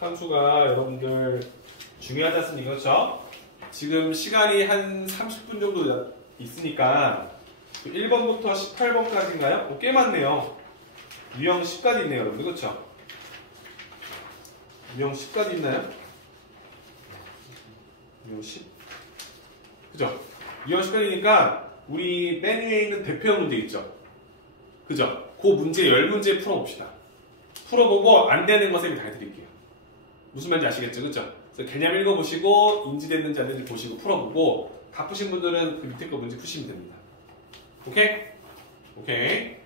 함수가 여러분들 중요하지 않습니까? 그렇죠? 지금 시간이 한 30분 정도 있으니까 1번부터 18번까지인가요? 꽤 많네요. 유형 10까지 있네요, 여러분들. 그렇죠? 유형 10까지 있나요? 유형 10? 그죠? 유형 10까지니까 우리 맨 위에 있는 대표형 문제 있죠? 그죠? 그 문제 10문제 풀어봅시다. 풀어보고 안 되는 거 쌤이 다 해드릴게요. 무슨 말인지 아시겠죠? 그죠? 그래서 개념 읽어보시고 인지됐는지 안 됐는지 보시고 풀어보고 다 푸신 분들은 그 밑에 거 문제 푸시면 됩니다. 오케이? 오케이.